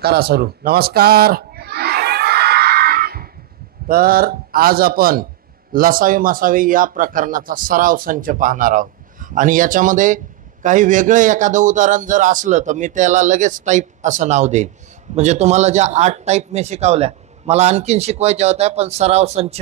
करा सुरू. नमस्कार. तर आज आपण लसावी मसावी या प्रकरणाचा सराव संच पाहणार आहोत आणि याच्यामध्ये काही वेगळे एखादं उदाहरण जर असलं तर मी त्याला लगेच टाईप असं नाव देईन. म्हणजे तुम्हाला ज्या 8 टाईप मी शिकवल्या मला आणखीन शिकवायच्या होत्या, पण सराव संच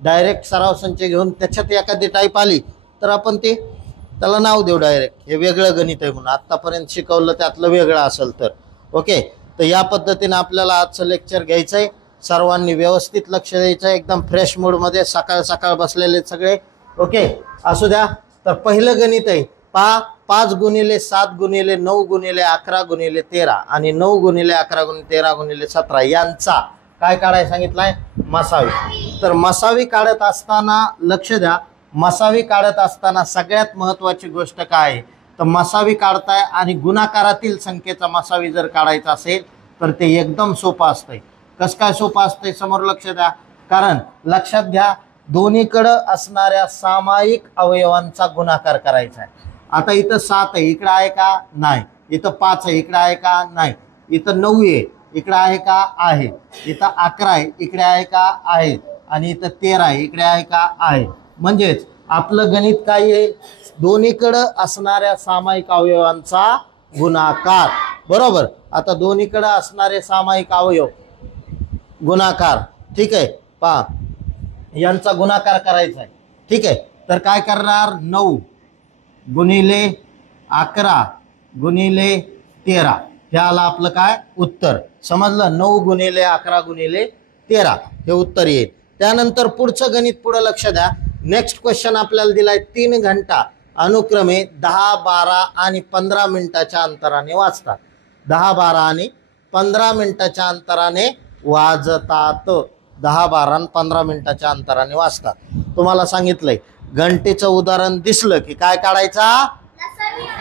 डायरेक्ट सराव संच घेऊन त्याच्यात एखादी टाईप आली तर आपण त्याला नाव देऊ डायरेक्ट. हे वेगळं गणित आहे म्हणून आत्तापर्यंत शिकवलं त्यातलं वेगळं असेल तर ओके. तर या पद्धतीने आपल्याला आजचं लेक्चर घ्यायचं आहे. सर्वांनी व्यवस्थित लक्ष द्यायचं आहे, एकदम फ्रेश मूडमध्ये सकाळ सकाळ बसलेले सगळे ओके असू द्या. तर पहिलं गणित आहे 5 गुणिले 7 गुणिले 9 गुणिले 11 गुणिले 13 आणि 9 गुणिले 11 गुणिले 13 गुणिले 17 यांचा काय काढायला सांगितलाय? मसावी. तर मसावी काढत असताना लक्ष द्या, मसावी काढत असताना सगळ्यात महत्त्वाची गोष्ट काय आहे तर मसावी काढताय आणि गुणाकारातील संख्येचा मसावी जर काढायचा असेल तर ते एकदम सोपं असतंय. कसं काय सोपं असतंय समोर लक्ष द्या. कारण लक्षात घ्या दोन्हीकडं असणाऱ्या सामायिक अवयवांचा गुणाकार करायचा आहे. आता इथं 7 आहे, इकडं आहे का? नाही. इथं 5 आहे, इकडं आहे का? नाही. इथं 9 आहे, इकडं आहे का? आहे. इथं 11 आहे, इकडे आहे का? आहे. आणि इथं 13 आहे, इकडे आहे का? आहे. म्हणजेच आपलं गणित काय आहे? दोन्हीकडं असणाऱ्या सामायिक अवयवांचा गुणाकार. बरोबर. आता दोन्हीकडं असणारे सामायिक अवयव गुणाकार ठीक आहे. पहा यांचा गुणाकार करायचा आहे ठीक आहे. तर काय करणार? 9 गुणिले 11 गुणिले 13 हे आलं आपलं काय उत्तर. समजलं? 9 गुणिले 11 गुणिले 13 हे उत्तर येईल. त्यानंतर पुढचं गणित पुढे लक्ष द्या. नेक्स्ट क्वेश्चन आपल्याला दिलाय 3 घंटा अनुक्रमे 10, 12 आणि 15 मिनिटाच्या अंतराने वाजतात. 10, 12 आणि 15 मिनिटाच्या अंतराने वाजतात. 10, 12 आणि 15 मिनिटाच्या अंतराने वाजतात. तुम्हाला सांगितलंय घंटेचं उदाहरण दिसलं की काय काढायचा?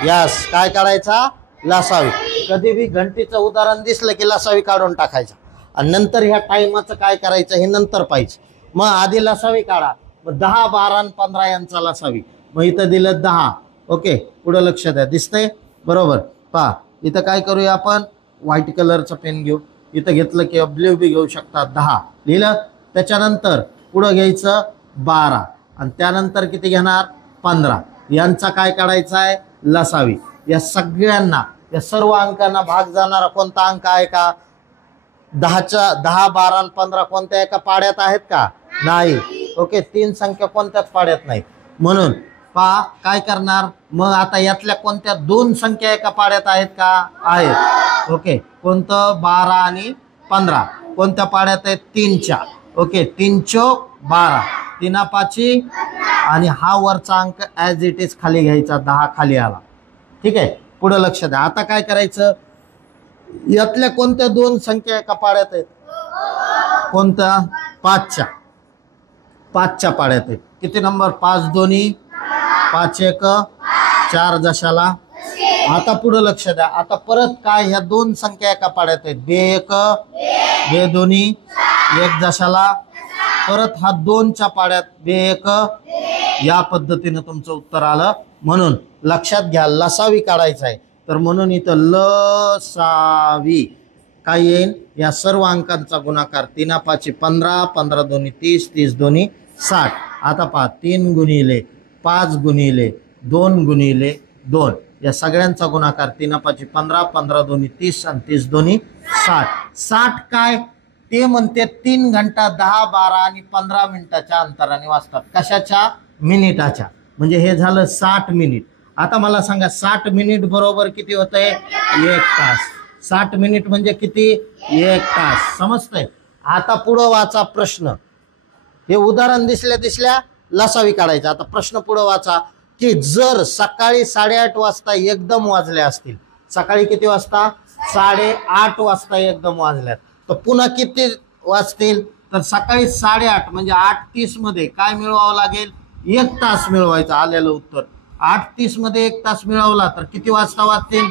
यस काय काढायचा? लसावी. कधी बी घंटेचं उदाहरण दिसलं की लसावी काढून टाकायचा आणि नंतर ह्या टाइमाचं काय करायचं हे नंतर पाहिजे. मग आधी लसावी काढा. मग 10, 12 आणि 15 यांचा लसावी. मग इथं दिलं 10 ओके. पुढे लक्ष द्या दिसतंय बरोबर. पहा इथं काय करूया आपण? व्हाईट कलरचं पेन घेऊ. इथं घेतलं की ब्ल्यू बी घेऊ शकतात. 10 लिहिलं. त्याच्यानंतर पुढं घ्यायचं 12 आणि त्यानंतर किती घेणार? 15 यांचा काय काढायचा आहे? लसावी. या सगळ्यांना या सर्व अंकांना भाग जाणारा कोणता अंक आहे का? 10, 12 आणि 15 कोणत्या एका पाड्यात आहेत का? नाही. ओके 3 संख्या कोणत्याच पाड्यात नाही. म्हणून पहा काय करणार? मग आता यातल्या कोणत्या 2 संख्या एका पाड्यात आहेत का? आहेत. ओके कोणतं? 12 आणि 15 कोणत्या पाड्यात आहेत? 3च्या. ओके 3 चौक 12 3 5 आणि हा वरचा अंक ॲज इट इज खाली घ्यायचा. 10 खाली आला ठीक आहे. पुढे लक्ष द्या. आता काय करायचं? यातल्या कोणत्या 2 संख्या एका पाड्यात आहेत? कोणत्या? 5च्या पाड्यात आहेत. किती नंबर? 5 दोन्ही 5 1 4 जशाला. आता पुढे लक्ष द्या. आता परत काय ह्या 2 संख्या एका पाड्यात आहेत. 2 1 2 दोन्ही 1 जशाला. परत हा 2च्या पाड्यात 2 1 या पद्धतीने तुमचं उत्तर आलं. म्हणून लक्षात घ्या लसावी काढायचा आहे. तर म्हणून इथं लसावी काय येईल? या सर्व अंकांचा गुणाकार. 3 5 15 15 दोन्ही 30 30 दोन्ही 60. आता पहा 3 गुणिले 5 गुणिले 2 गुणिले 2 या सगळ्यांचा गुणाकार. 3 5 15 15 दोन्ही 30 आणि 30 दोन्ही 60. 60 काय? ते म्हणते 3 घंटा 10, 12 आणि 15 मिनिटाच्या अंतराने वाजतात. कशाच्या? मिनिटाच्या. म्हणजे हे झालं 60 मिनिट. आता मला सांगा 60 मिनिट बरोबर किती होतंय? 1 तास. 60 मिनिट म्हणजे किती? 1 तास. समजतंय? आता पुढं वाचा प्रश्न. हे उदाहरण दिसल्या लसावी काढायचं. आता प्रश्न पुढं वाचा की जर सकाळी 8:30 वाजता एकदम वाजले असतील. सकाळी किती वाजता? 8:30 वाजता एकदम वाजल्यात. तर पुन्हा किती वाजतील? तर सकाळी 8:30 म्हणजे 8:30 मध्ये काय मिळवावं लागेल? 1 तास मिळवायचं. आलेलं उत्तर 8:30 मध्ये 1 तास मिळवला तर किती वाजता वाजतील?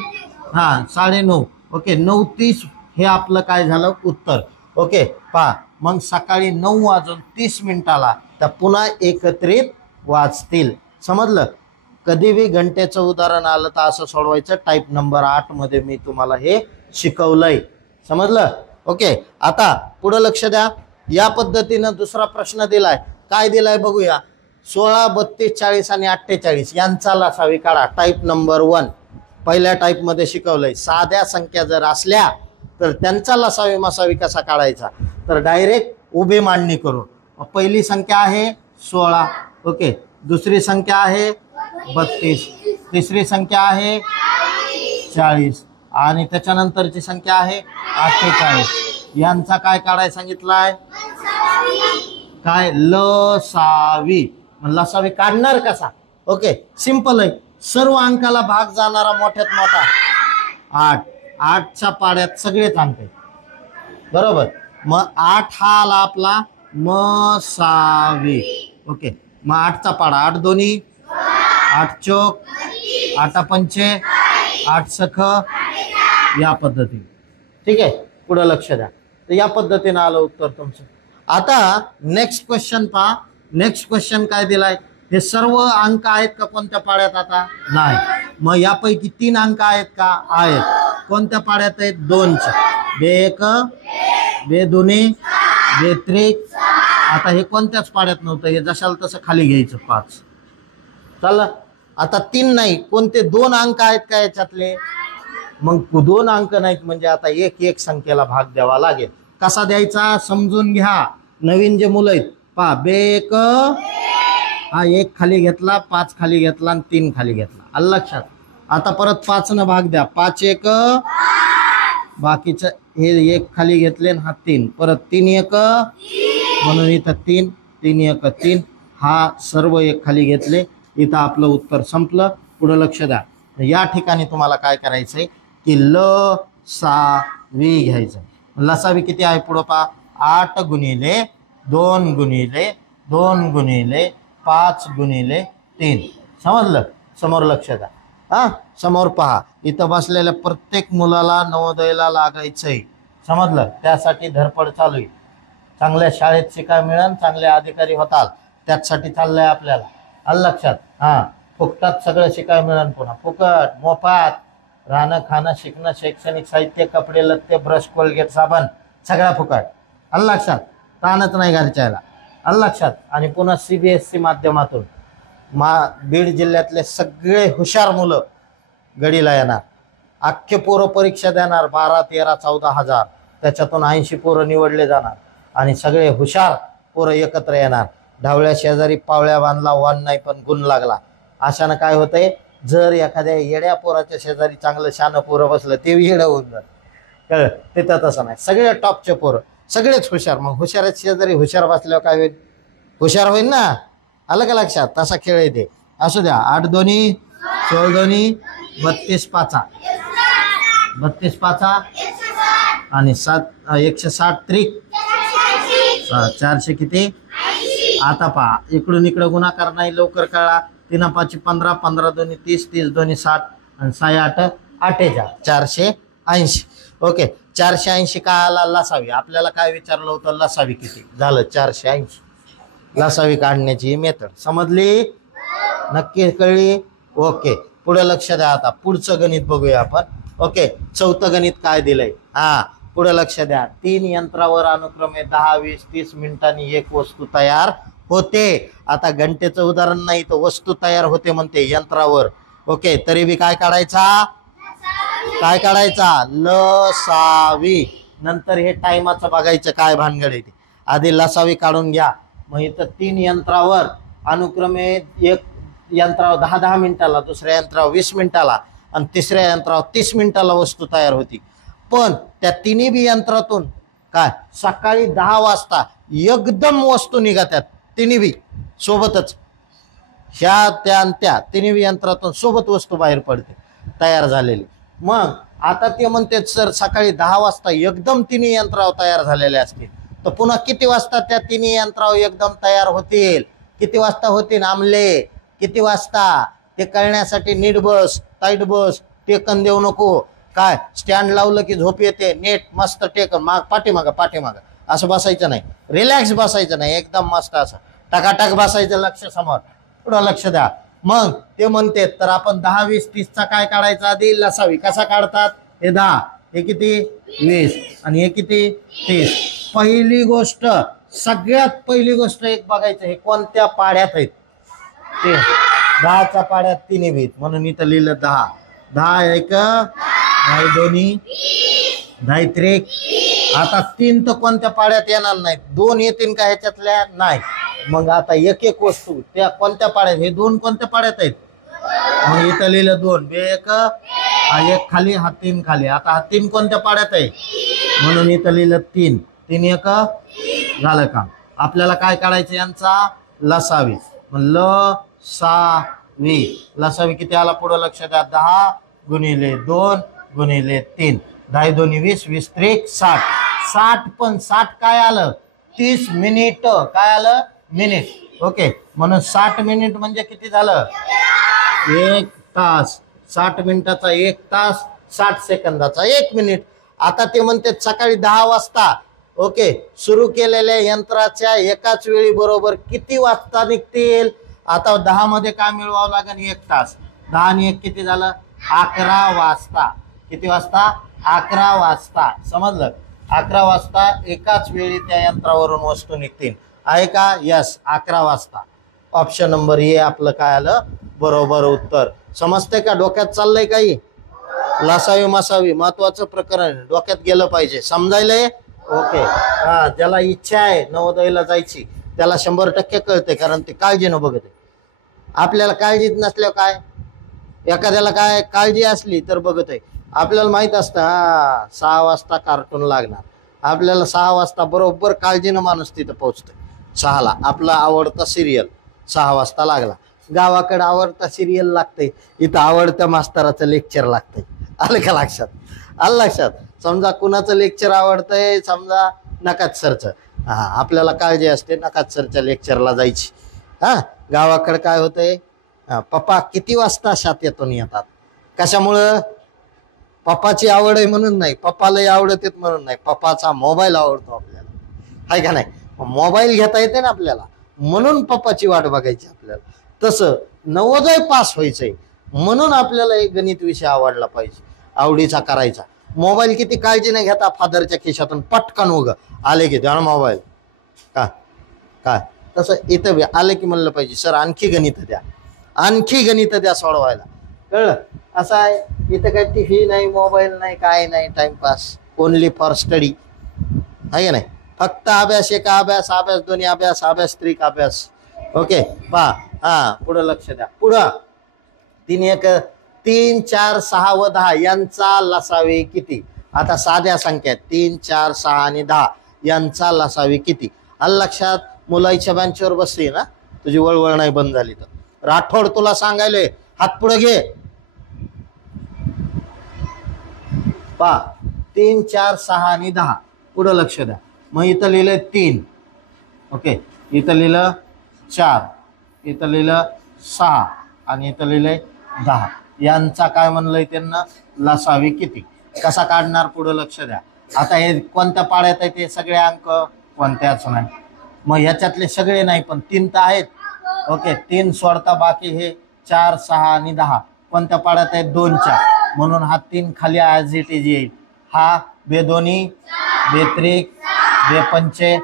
9:30 ओके 9:30 हे आपलं काय झालं उत्तर. ओके पहा मग सकाळी 9:30 तर पुन्हा एकत्रित वाजतील. समजलं? कधी भी घंटेचं उदाहरण आलं तर असं सोडवायचं. टाईप नंबर 8 मध्ये मी तुम्हाला हे शिकवलंय. समजलं? ओके, आता पुढे लक्ष द्या. या पद्धतीनं दुसरा प्रश्न दिलाय. काय दिलाय बघूया. 16, 32, 40 आणि 48 यांचा लसावी काढा. टाईप नंबर 1 पहिल्या टाईप मध्ये शिकवलंय. साध्या संख्या जर असल्या तर त्यांचा लसावी मसावी कसा काढायचा, तर डायरेक्ट उभी मांडणी करू. पहिली संख्या आहे 16, ओके. दुसरी संख्या आहे 32, तिसरी संख्या आहे 40 आणि त्याच्यानंतरची संख्या आहे 48. यांचा काय काढायला सांगितलाय, काय लसावी. लसावी काढणार कसा? ओके, सिंपल आहे. सर्व अंकाला भाग जाणारा मोठ्यात मोठा 8. 8च्या पाड्यात सगळेच अंक आहेत, बरोबर. मग 8 हा आला आपला मसावी. ओके, मग 8चा पाडा 8 दोन्ही 8 चोक 8 पंचे 8 सख, या पद्धतीने. ठीक आहे, पुढे लक्ष द्या. तर या पद्धतीने आलं उत्तर तुमचं. आता नेक्स्ट क्वेश्चन पहा. नेक्स्ट क्वेश्चन काय दिलाय, हे सर्व अंक आहेत का कोणत्या पाड्यात? आता नाही. मग यापैकी 3 अंक आहेत का? आहेत. कोणत्या पाड्यात आहेत? 2च्या. बे1 बे2 बे3. आता हे कोणत्याच पाड्यात नव्हतं, हे जशाल तसं खाली घ्यायचं 5. चला, आता 3 नाही, कोणते 2 अंक आहेत का याच्यातले? मग 2 अंक नाहीत म्हणजे आता एक संख्येला भाग द्यावा लागेल. कसा द्यायचा समजून घ्या. नवीन जे मुलं आहेत पहा. बे1 हा 1 खाली घेतला, 5 खाली घेतला आणि 3 खाली घेतला. आलं लक्षात? आता परत 5 न भाग द्या. 5 1 बाकीचं हे 1 खाली घेतले हा 3, परत 3 1 म्हणून इथं 3 3 1 3, हा सर्व 1 खाली घेतले. इथं आपलं उत्तर संपलं. पुढे लक्ष द्या. या ठिकाणी तुम्हाला काय करायचंय की लसावी घ्यायचं. लसावी किती आहे पुढं पहा. 8 गुणिले 2 गुणिले 2 गुणिले 5 गुणिले 3. समजलं? समोर लक्ष द्या. हा, समोर पहा. इथं बसलेल्या प्रत्येक मुलाला नवोदयला लागायचंय. समजलं? त्यासाठी धडपड चालू आहे. चांगल्या शाळेत शिकाय मिळेल, चांगले अधिकारी होताल, त्यासाठी चाललंय आपल्याला. आलं लक्षात? हा, फुकटात सगळं शिकाय मिळेल. पुन्हा फुकट मोफत राहणं खाणं शिकणं शैक्षणिक साहित्य कपडे लत्ते ब्रश कोलगेट साबण सगळा फुकट. आलं लक्षात? ताणच नाही घरच्याला. आलं लक्षात? आणि पुन्हा CBSE माध्यमातून बीड जिल्ह्यातले सगळे हुशार मुलं गडीला येणार. अख्खे पोरं परीक्षा देणार. 12, 13, 14 हजार. त्याच्यातून 80 पोरं निवडले जाणार आणि सगळे हुशार पोरं एकत्र येणार. ढावळ्या शेजारी पावळ्या बांधला वाण नाही पण गुण लागला. अशानं काय होतंय, जर एखाद्या येड्या पोराच्या शेजारी चांगलं शानं पोरं बसलं ते येडं होऊन जात. कळलं? तिथं तसं नाही. सगळे टॉपचे पोरं सगळेच हुशार. मग हुशाराच्या शेजारी हुशार बसल्यावर काय होईल? हुशार होईल ना. आलं का लक्षात? तसा खेळ येते. असू द्या. 8 दोन्ही 16 दोन्ही 32 पाचा 32 पाचा आणि 160 त्रिक 400 किती? आता पहा, इकडून इकडं गुणाकार नाही लवकर कळा. 3 5 15 15 दोन्ही 30 30 दोन्ही 60 आणि 6 8 48 480. ओके, 480 का आला लसावी? आपल्याला काय विचारलं होतं? लसावी किती झालं? 480. लसावी काढण्याची मेथड समजली? नक्की कळली? ओके, पुढे लक्ष द्या. आता पुढचं गणित बघूया आपण. ओके, चौथं गणित काय दिलंय? हा, पुढे लक्ष द्या. 3 यंत्रावर अनुक्रमे 10 20 30 मिनिटांनी एक वस्तू तयार होते. आता घंटेचं उदाहरण नाही, तर वस्तू तयार होते म्हणते यंत्रावर. ओके, तरी बी काय काढायचा? काय काढायचा? लसावी. नंतर हे टायमाचं बघायचं काय भानगड आहे ते. आधी लसावी काढून घ्या. मग इथं 3 यंत्रावर अनुक्रमे एक यंत्रावर 10-10 मिनिटाला, दुसऱ्या यंत्रावर 20 मिनिटाला आणि तिसऱ्या यंत्रावर 30 मिनिटाला वस्तू तयार होती. पण त्या तिन्ही बी यंत्रातून काय सकाळी 10 वाजता एकदम वस्तू निघतात. तिन्ही बी सोबतच, ह्या त्या तिन्ही बी यंत्रातून सोबत वस्तू बाहेर पडते तयार झालेली. मग आता ते म्हणते सर सकाळी 10 वाजता एकदम तिन्ही यंत्रावर तयार झालेले असतील, तर पुन्हा किती वाजता त्या तिन्ही यंत्रावर एकदम तयार होतील? किती वाजता होतील आमले? किती वाजता ते कळण्यासाठी नीट बस, टाईट बस, टेकन देऊ नको. काय स्टँड लावलं की झोप येते, नेट मस्त टेकन पाठीमाग असं बसायचं नाही. रिलॅक्स बसायचं नाही, एकदम मस्त असं टकाटक बसायचं. लक्ष समोर, पुढं लक्ष द्या. मग ते म्हणते तर आपण 10 20 30चा काय काढायचा? आधी लसावी. कसा काढतात? हे 10 हे किती 20 आणि हे किती 30. पहिली गोष्ट, सगळ्यात पहिली गोष्ट एक बघायचं, हे कोणत्या पाड्यात आहेत ते. 10च्या पाड्यात 3 20 म्हणून इथं लिहिलं 10. 10 एक 10 दोन्ही 10 त्रिक. आता 3 तर कोणत्या पाड्यात येणार नाहीत. 2 येतील का ह्याच्यातल्या? नाही. मग आता एक एक वस्तू त्या कोणत्या पाड्यात, हे 2 कोणत्या पाड्यात आहेत? मग इथं लिहिलं 2. एक हा 1 खाली, हा 3 खाली. आता हा 3 कोणत्या पाड्यात आहे? म्हणून इथं लिहिलं 3. 3 एक झालं का? आपल्याला काय काढायचं यांचा लसावी. लसावी. लसावी किती आला पुढं लक्ष द्या. 10 गुणिले 2 गुणिले 3. 10 दोन्ही 20 20 त्रिक 60. 60 पण 60 काय आलं? 30 मिनिट. काय आलं? मिनिट. ओके, म्हणून 60 मिनिट म्हणजे किती झालं? 1 तास. 60 मिनिटाचा 1 तास, 60 सेकंदाचा 1 मिनिट. आता ते म्हणते सकाळी 10 वाजता ओके सुरू केलेल्या यंत्राच्या एकाच वेळी बरोबर किती वाजता निघतील? आता 10 मध्ये काय मिळवावं लागेल? 1 तास. 10 आणि 1 किती झालं? 11 वाजता. किती वाजता? 11 वाजता. समजलं? 11 वाजता एकाच वेळी त्या यंत्रावरून वस्तू निघतील. आहे का? यस, 11 वाजता. ऑप्शन नंबर ए आपलं काय आलं? बरोबर उत्तर. समजते का? डोक्यात चाललंय काही? लसावी मसावी महत्वाचं प्रकरण डोक्यात गेलं पाहिजे. समजायलंय? ओके. हा, ज्याला इच्छा आहे नवोदयला जायची त्याला 100% कळते, कारण ते काळजीनं बघते. आपल्याला काळजीच नसल्यावर काय? एखाद्याला काय काळजी असली तर बघत आहे. आपल्याला माहित असतं 6 वाजता कार्टून लागणार. आपल्याला 6 वाजता बरोबर काळजीनं माणूस तिथं पोहोचतोय. 6ला आपला आवडता सिरियल 6 वाजता लागला. गावाकडे आवडता सिरियल लागतंय, इथं आवडत्या मास्तराचं लेक्चर लागतंय. आलं का लक्षात? आलं लक्षात? समजा कुणाचं लेक्चर आवडतंय, समजा नकात सरचं. आपल्याला काळजी असते नकात सरच्या लेक्चरला जायची. गावाकडे काय होतंय? पप्पा किती वाजता शातेतून येतात? कशामुळं? पप्पाची आवड आहे म्हणून नाही, पप्पालाही आवडत येत म्हणून नाही, पप्पाचा मोबाईल आवडतो आपल्याला. आहे का नाही? मोबाईल घेता येते ना आपल्याला, म्हणून पप्पाची वाट बघायची आपल्याला. तसं नवोदय पास व्हायचंय म्हणून आपल्याला एक गणित विषय आवडला पाहिजे, आवडीचा करायचा. मोबाईल किती काळजी नाही घेता, फादरच्या खिशातून पटकन उग आले की द्या मोबाईल. का काय तसं इथं आलं की म्हणलं पाहिजे सर आणखी गणित द्या, आणखी गणित द्या सोडवायला. कळलं? असं आहे. इथं काही टीव्ही नाही, मोबाईल नाही, काय नाही, टाइमपास. Only for study. आहे का नाही? फक्त अभ्यास, एक अभ्यास, अभ्यास दोन्ही अभ्यास, अभ्यास त्रिक अभ्यास. ओके पहा. पुढं लक्ष द्या. पुढं 3 1 3 4 6 व 10 यांचा लसावी किती? आता साध्या संख्या 3 4 6 आणि 10 यांचा लसावी किती? आलं लक्षात? मुलाच्या बेंचवर बसली ना, तुझी वळवळ नाही बंद झाली तर राठोड तुला सांगायले हात पुढे घे. पहा 3 4 6 आणि 10 पुढं लक्ष द्या. मग इथं लिहिलंय 3. ओके, इथं लिहिलं 4, इथं लिहिलं 6 आणि इथं लिहिलंय 10. यांचा काय म्हणलंय त्यांना? लसावी किती? कसा काढणार? पुढं लक्ष द्या. आता हे कोणत्या पाड्यात आहे? ते सगळे अंक कोणत्याच नाही. मग ह्याच्यातले सगळे नाही, पण 3 तर आहेत. ओके, 3 सोडता बाकी हे 4 6 आणि 10 कोणत्या पाड्यात आहेत? 2च्या. म्हणून हा 3 खाली ॲज इट इज येईल. हा बेदोनी, बेत्रिक, बेपंचे.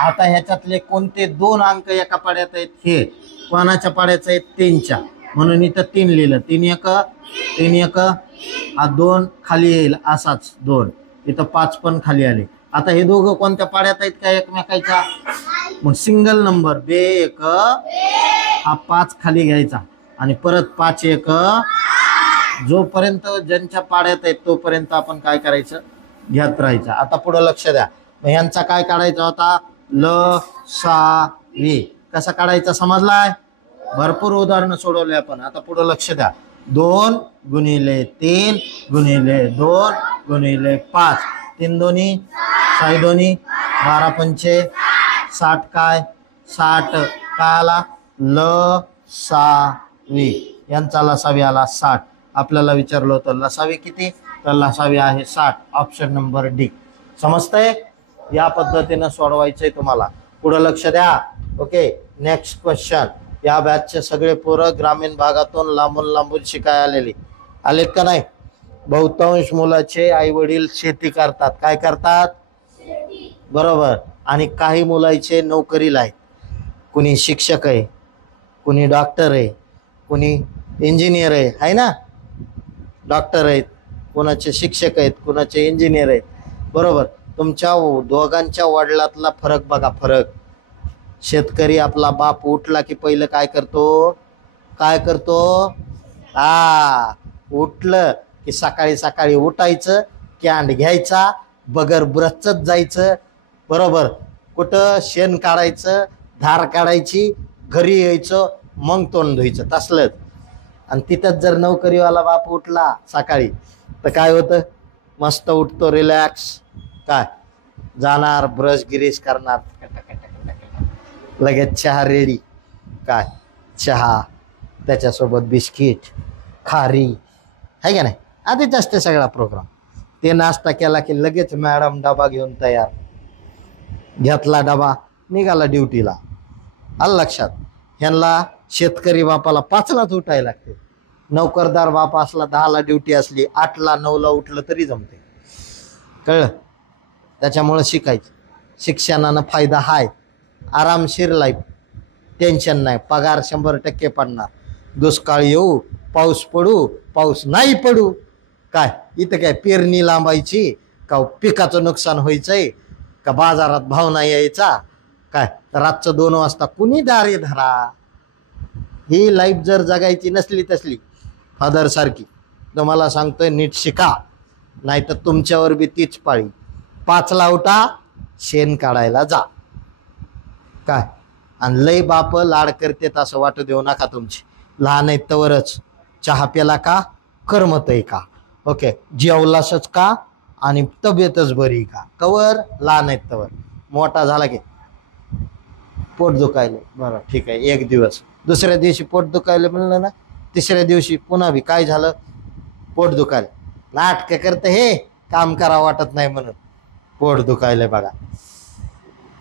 आता ह्याच्यातले कोणते 2 अंक एका पाड्यात आहेत? हे कोणाच्या पाड्याचं आहेत? 3च्या. म्हणून इथं 3 लिहिलं. 3 1 हा 2 खाली येईल असाच 2. इथं 5 पण खाली आले. आता हे दोघं कोणत्या पाड्यात आहेत का एकमेकाच्या? मग सिंगल नंबर बे 1 हा 5 खाली घ्यायचा आणि परत 5 1 जोपर्यंत ज्यांच्या पाड्यात आहेत तोपर्यंत आपण काय करायचं? घेत राहायचं. आता पुढं लक्ष द्या. मग यांचा काय काढायचा होता? लसावी. कसा काढायचा समजलाय? भरपूर उदाहरणं सोडवले आपण. आता पुढं लक्ष द्या. 2 गुणिले 3 गुणिले 2 गुणिले 5. 3 दोन्ही 6 दोन्ही 12 पंचे 60. काय 60? काय आला? लसावी. यांचा लसावी आला 60. आपल्याला विचारलं होतं लसावी किती? तर लसावी आहे 60. Option number D. समजतंय? या पद्धतीनं सोडवायचंय तुम्हाला. पुढं लक्ष द्या. Okay, next question. या बॅचचे सगळे पोरं ग्रामीण भागातून लांबून लांबून शिकाय आलेले आलेत का नाही? बहुतांश मुलाचे आई वडील शेती करतात. काय करतात? बरोबर. आणि काही मुलाचे नोकरीला आहेत. कुणी शिक्षक आहे, कुणी डॉक्टर आहे, कुणी इंजिनियर आहे ना. डॉक्टर आहेत, कुणाचे शिक्षक आहेत, कुणाचे इंजिनियर आहेत. बरोबर. तुमच्या दोघांच्या वडिलातला फरक बघा. फरक. शेतकरी आपला बाप उठला की पहिलं काय करतो? काय करतो? उठलं की सकाळी सकाळी उठायचं, कॅन्ड घ्यायचा, बगर ब्रशच जायचं. बरोबर. कुठं? शेण काढायचं, धार काढायची, घरी यायचं, मग तोंड धुवायचं. तसलंच. आणि तिथंच जर नोकरीवाला बाप उठला सकाळी तर काय होतं? मस्त उठतो, रिलॅक्स. काय? जाणार, ब्रश गिरीश करणार, लगेच चहा रेडी. काय? चहा, त्याच्यासोबत बिस्किट, खारी, आहे का नाही? आधीच असते सगळा प्रोग्राम. ते नाश्ता केला की लगेच मॅडम डबा घेऊन तयार. घेतला डबा, निघाला ड्युटीला. आलं लक्षात? ह्यांना शेतकरी बापाला 5लाच उठायला लागते. नोकरदार बाप असला 10ला ड्युटी असली, 8ला 9ला उठलं तरी जमते. कळलं? त्याच्यामुळं शिकायचं. शिक्षणानं फायदा हाय. आरामशीर लाईफ, टेन्शन नाही. पगार 100% पडणार. दुष्काळ येऊ, पाऊस पडू, पाऊस नाही पडू, काय इथं काय पेरणी लांबायची का? पिकाचं नुकसान व्हायचंय का? बाजारात भाव नाही यायचा काय? रातचं 2 वाजता कुणी दारे धरा. ही लाईफ जर जगायची नसली तसली फादर सारखी, तर मला सांगतोय नीट शिका, नाही तर तुमच्यावर बी तीच पाळी. 5ला उठा, शेण काढायला जा. काय? आणि लय बाप लाड करतेत असं वाटू देऊ नका. तुमची लहान आहेत तवरच. चहा प्याला का? करमत आहे का? ओके. जेवलासच का? आणि तब्येतच बरी का? कवर लहान आहेत तवर. मोठा झाला की पोट दुखायले, बरं ठीक आहे, 1 दिवस. दुसऱ्या दिवशी पोट दुखायला म्हणलं ना, तिसऱ्या दिवशी पुन्हा बी काय झालं? पोट दुखायला. नाटकं करते हे, काम करावं वाटत नाही म्हणून पोट दुखायला. बघा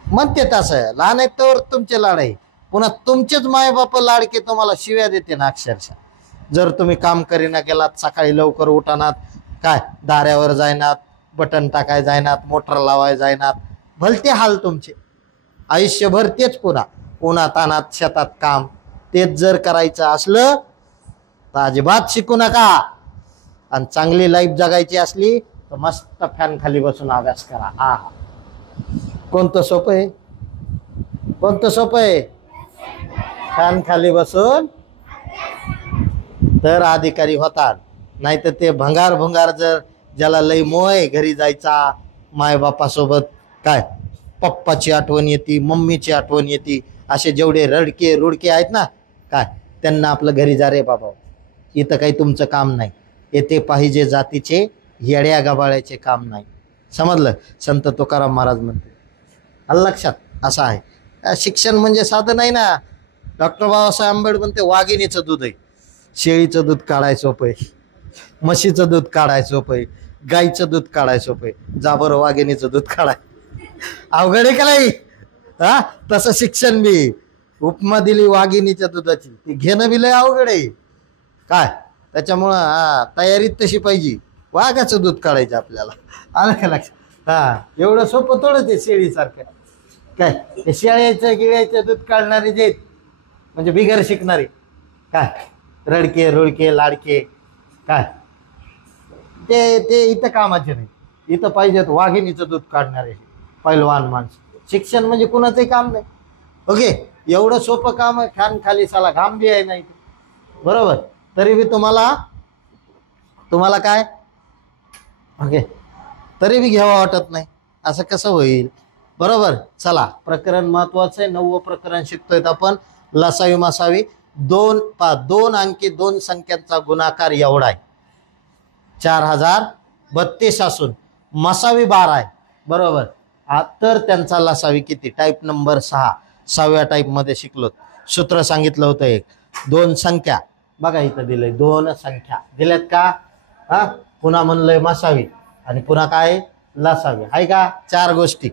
म्हणते तसं. लहान आहेत तर तुमचे लाड आहे. पुन्हा तुमचेच मायबाप लाडके तुम्हाला शिव्या देते ना अक्षरशः. जर तुम्ही काम करीना गेलात, सकाळी लवकर उठानात, काय दाऱ्यावर जायनात, बटन टाकाय जायनात, मोटर लावाय जायनात, भलते हाल तुमचे. आयुष्यभर तेच. पुन्हा उन्हात अनात शेतात काम, तेच जर करायचं असलं तर अजिबात शिकू नका. आणि चांगली लाईफ जगायची असली तर मस्त फॅन खाली बसून अभ्यास करा. कोणतं सोपं आहे? कोणतं सोपं आहे? फॅन खाली बसून तर अधिकारी होतात. नाही तर ते भंगार भंगार, जर ज्याला लई मोह आहे घरी जायचा, मायबापासोबत काय पप्पाची आठवण येते, मम्मीची आठवण येते, असे जेवढे रडके रुडके आहेत ना, काय त्यांना आपलं घरी जा रे बाबा, इथं काही तुमचं काम नाही. येथे पाहिजे जातीचे येड्या गबाळ्याचे काम नाही. समजलं? संत तुकाराम महाराज म्हणते. आलं लक्षात? असं आहे. शिक्षण म्हणजे साधं नाही ना. डॉक्टर बाबासाहेब आंबेडकर म्हणते वाघिणीचं दूध आहे, शेळीचं दूध काढायचं सोपं आहे, म्हशीचं दूध काढायचं सोपं आहे, गाईचं दूध काढायचं सोपं आहे. जा बरं वाघिणीचं दूध काढाय. अवघड आहे का नाही? तसं शिक्षण बी. उपमा दिली वाघिणीच्या दुधाची, ती घेणं बी लय अवघड आहे. काय? त्याच्यामुळं तयारीत तशी पाहिजे. वाघाचं दूध काढायचं आपल्याला. आलं का लक्षात? एवढं सोपं थोडं ते शेळीसारखं. काय ते शेळ्याचं गिळ्याचं दूध काढणारे जे म्हणजे बिगर शिकणारे, काय रडके रुडके लाडके, काय ते ते इथं कामाचे नाही. इथं पाहिजेत वाघिणीचं दूध काढणारे पैलवान माणसं. शिक्षण म्हणजे कुणाचंही काम नाही. ओके. एवढं सोपं काम आहे. फॅन खाली साला घाम बी आहे नाही, बरोबर, तरी बी तुम्हाला काय ओके तरी बी घ्यावं वाटत नाही. असं कसं होईल? बरोबर. चला, प्रकरण महत्वाचं आहे. 9वं प्रकरण शिकतोय आपण. लसावी मसावी. 2 अंकी 2 संख्यांचा गुणाकार एवढा आहे, 4032 असून मसावी 12 आहे. बरोबर. तर त्यांचा लसावी किती? Type number 6. 6व्या टाईप मध्ये शिकलो. सूत्र सांगितलं होतं एक. 2 संख्या बघा इथं दिलंय. 2 संख्या दिल्यात का? पुन्हा म्हणलंय मसावी आणि पुन्हा काय? लसावी. आहे का? 4 गोष्टी.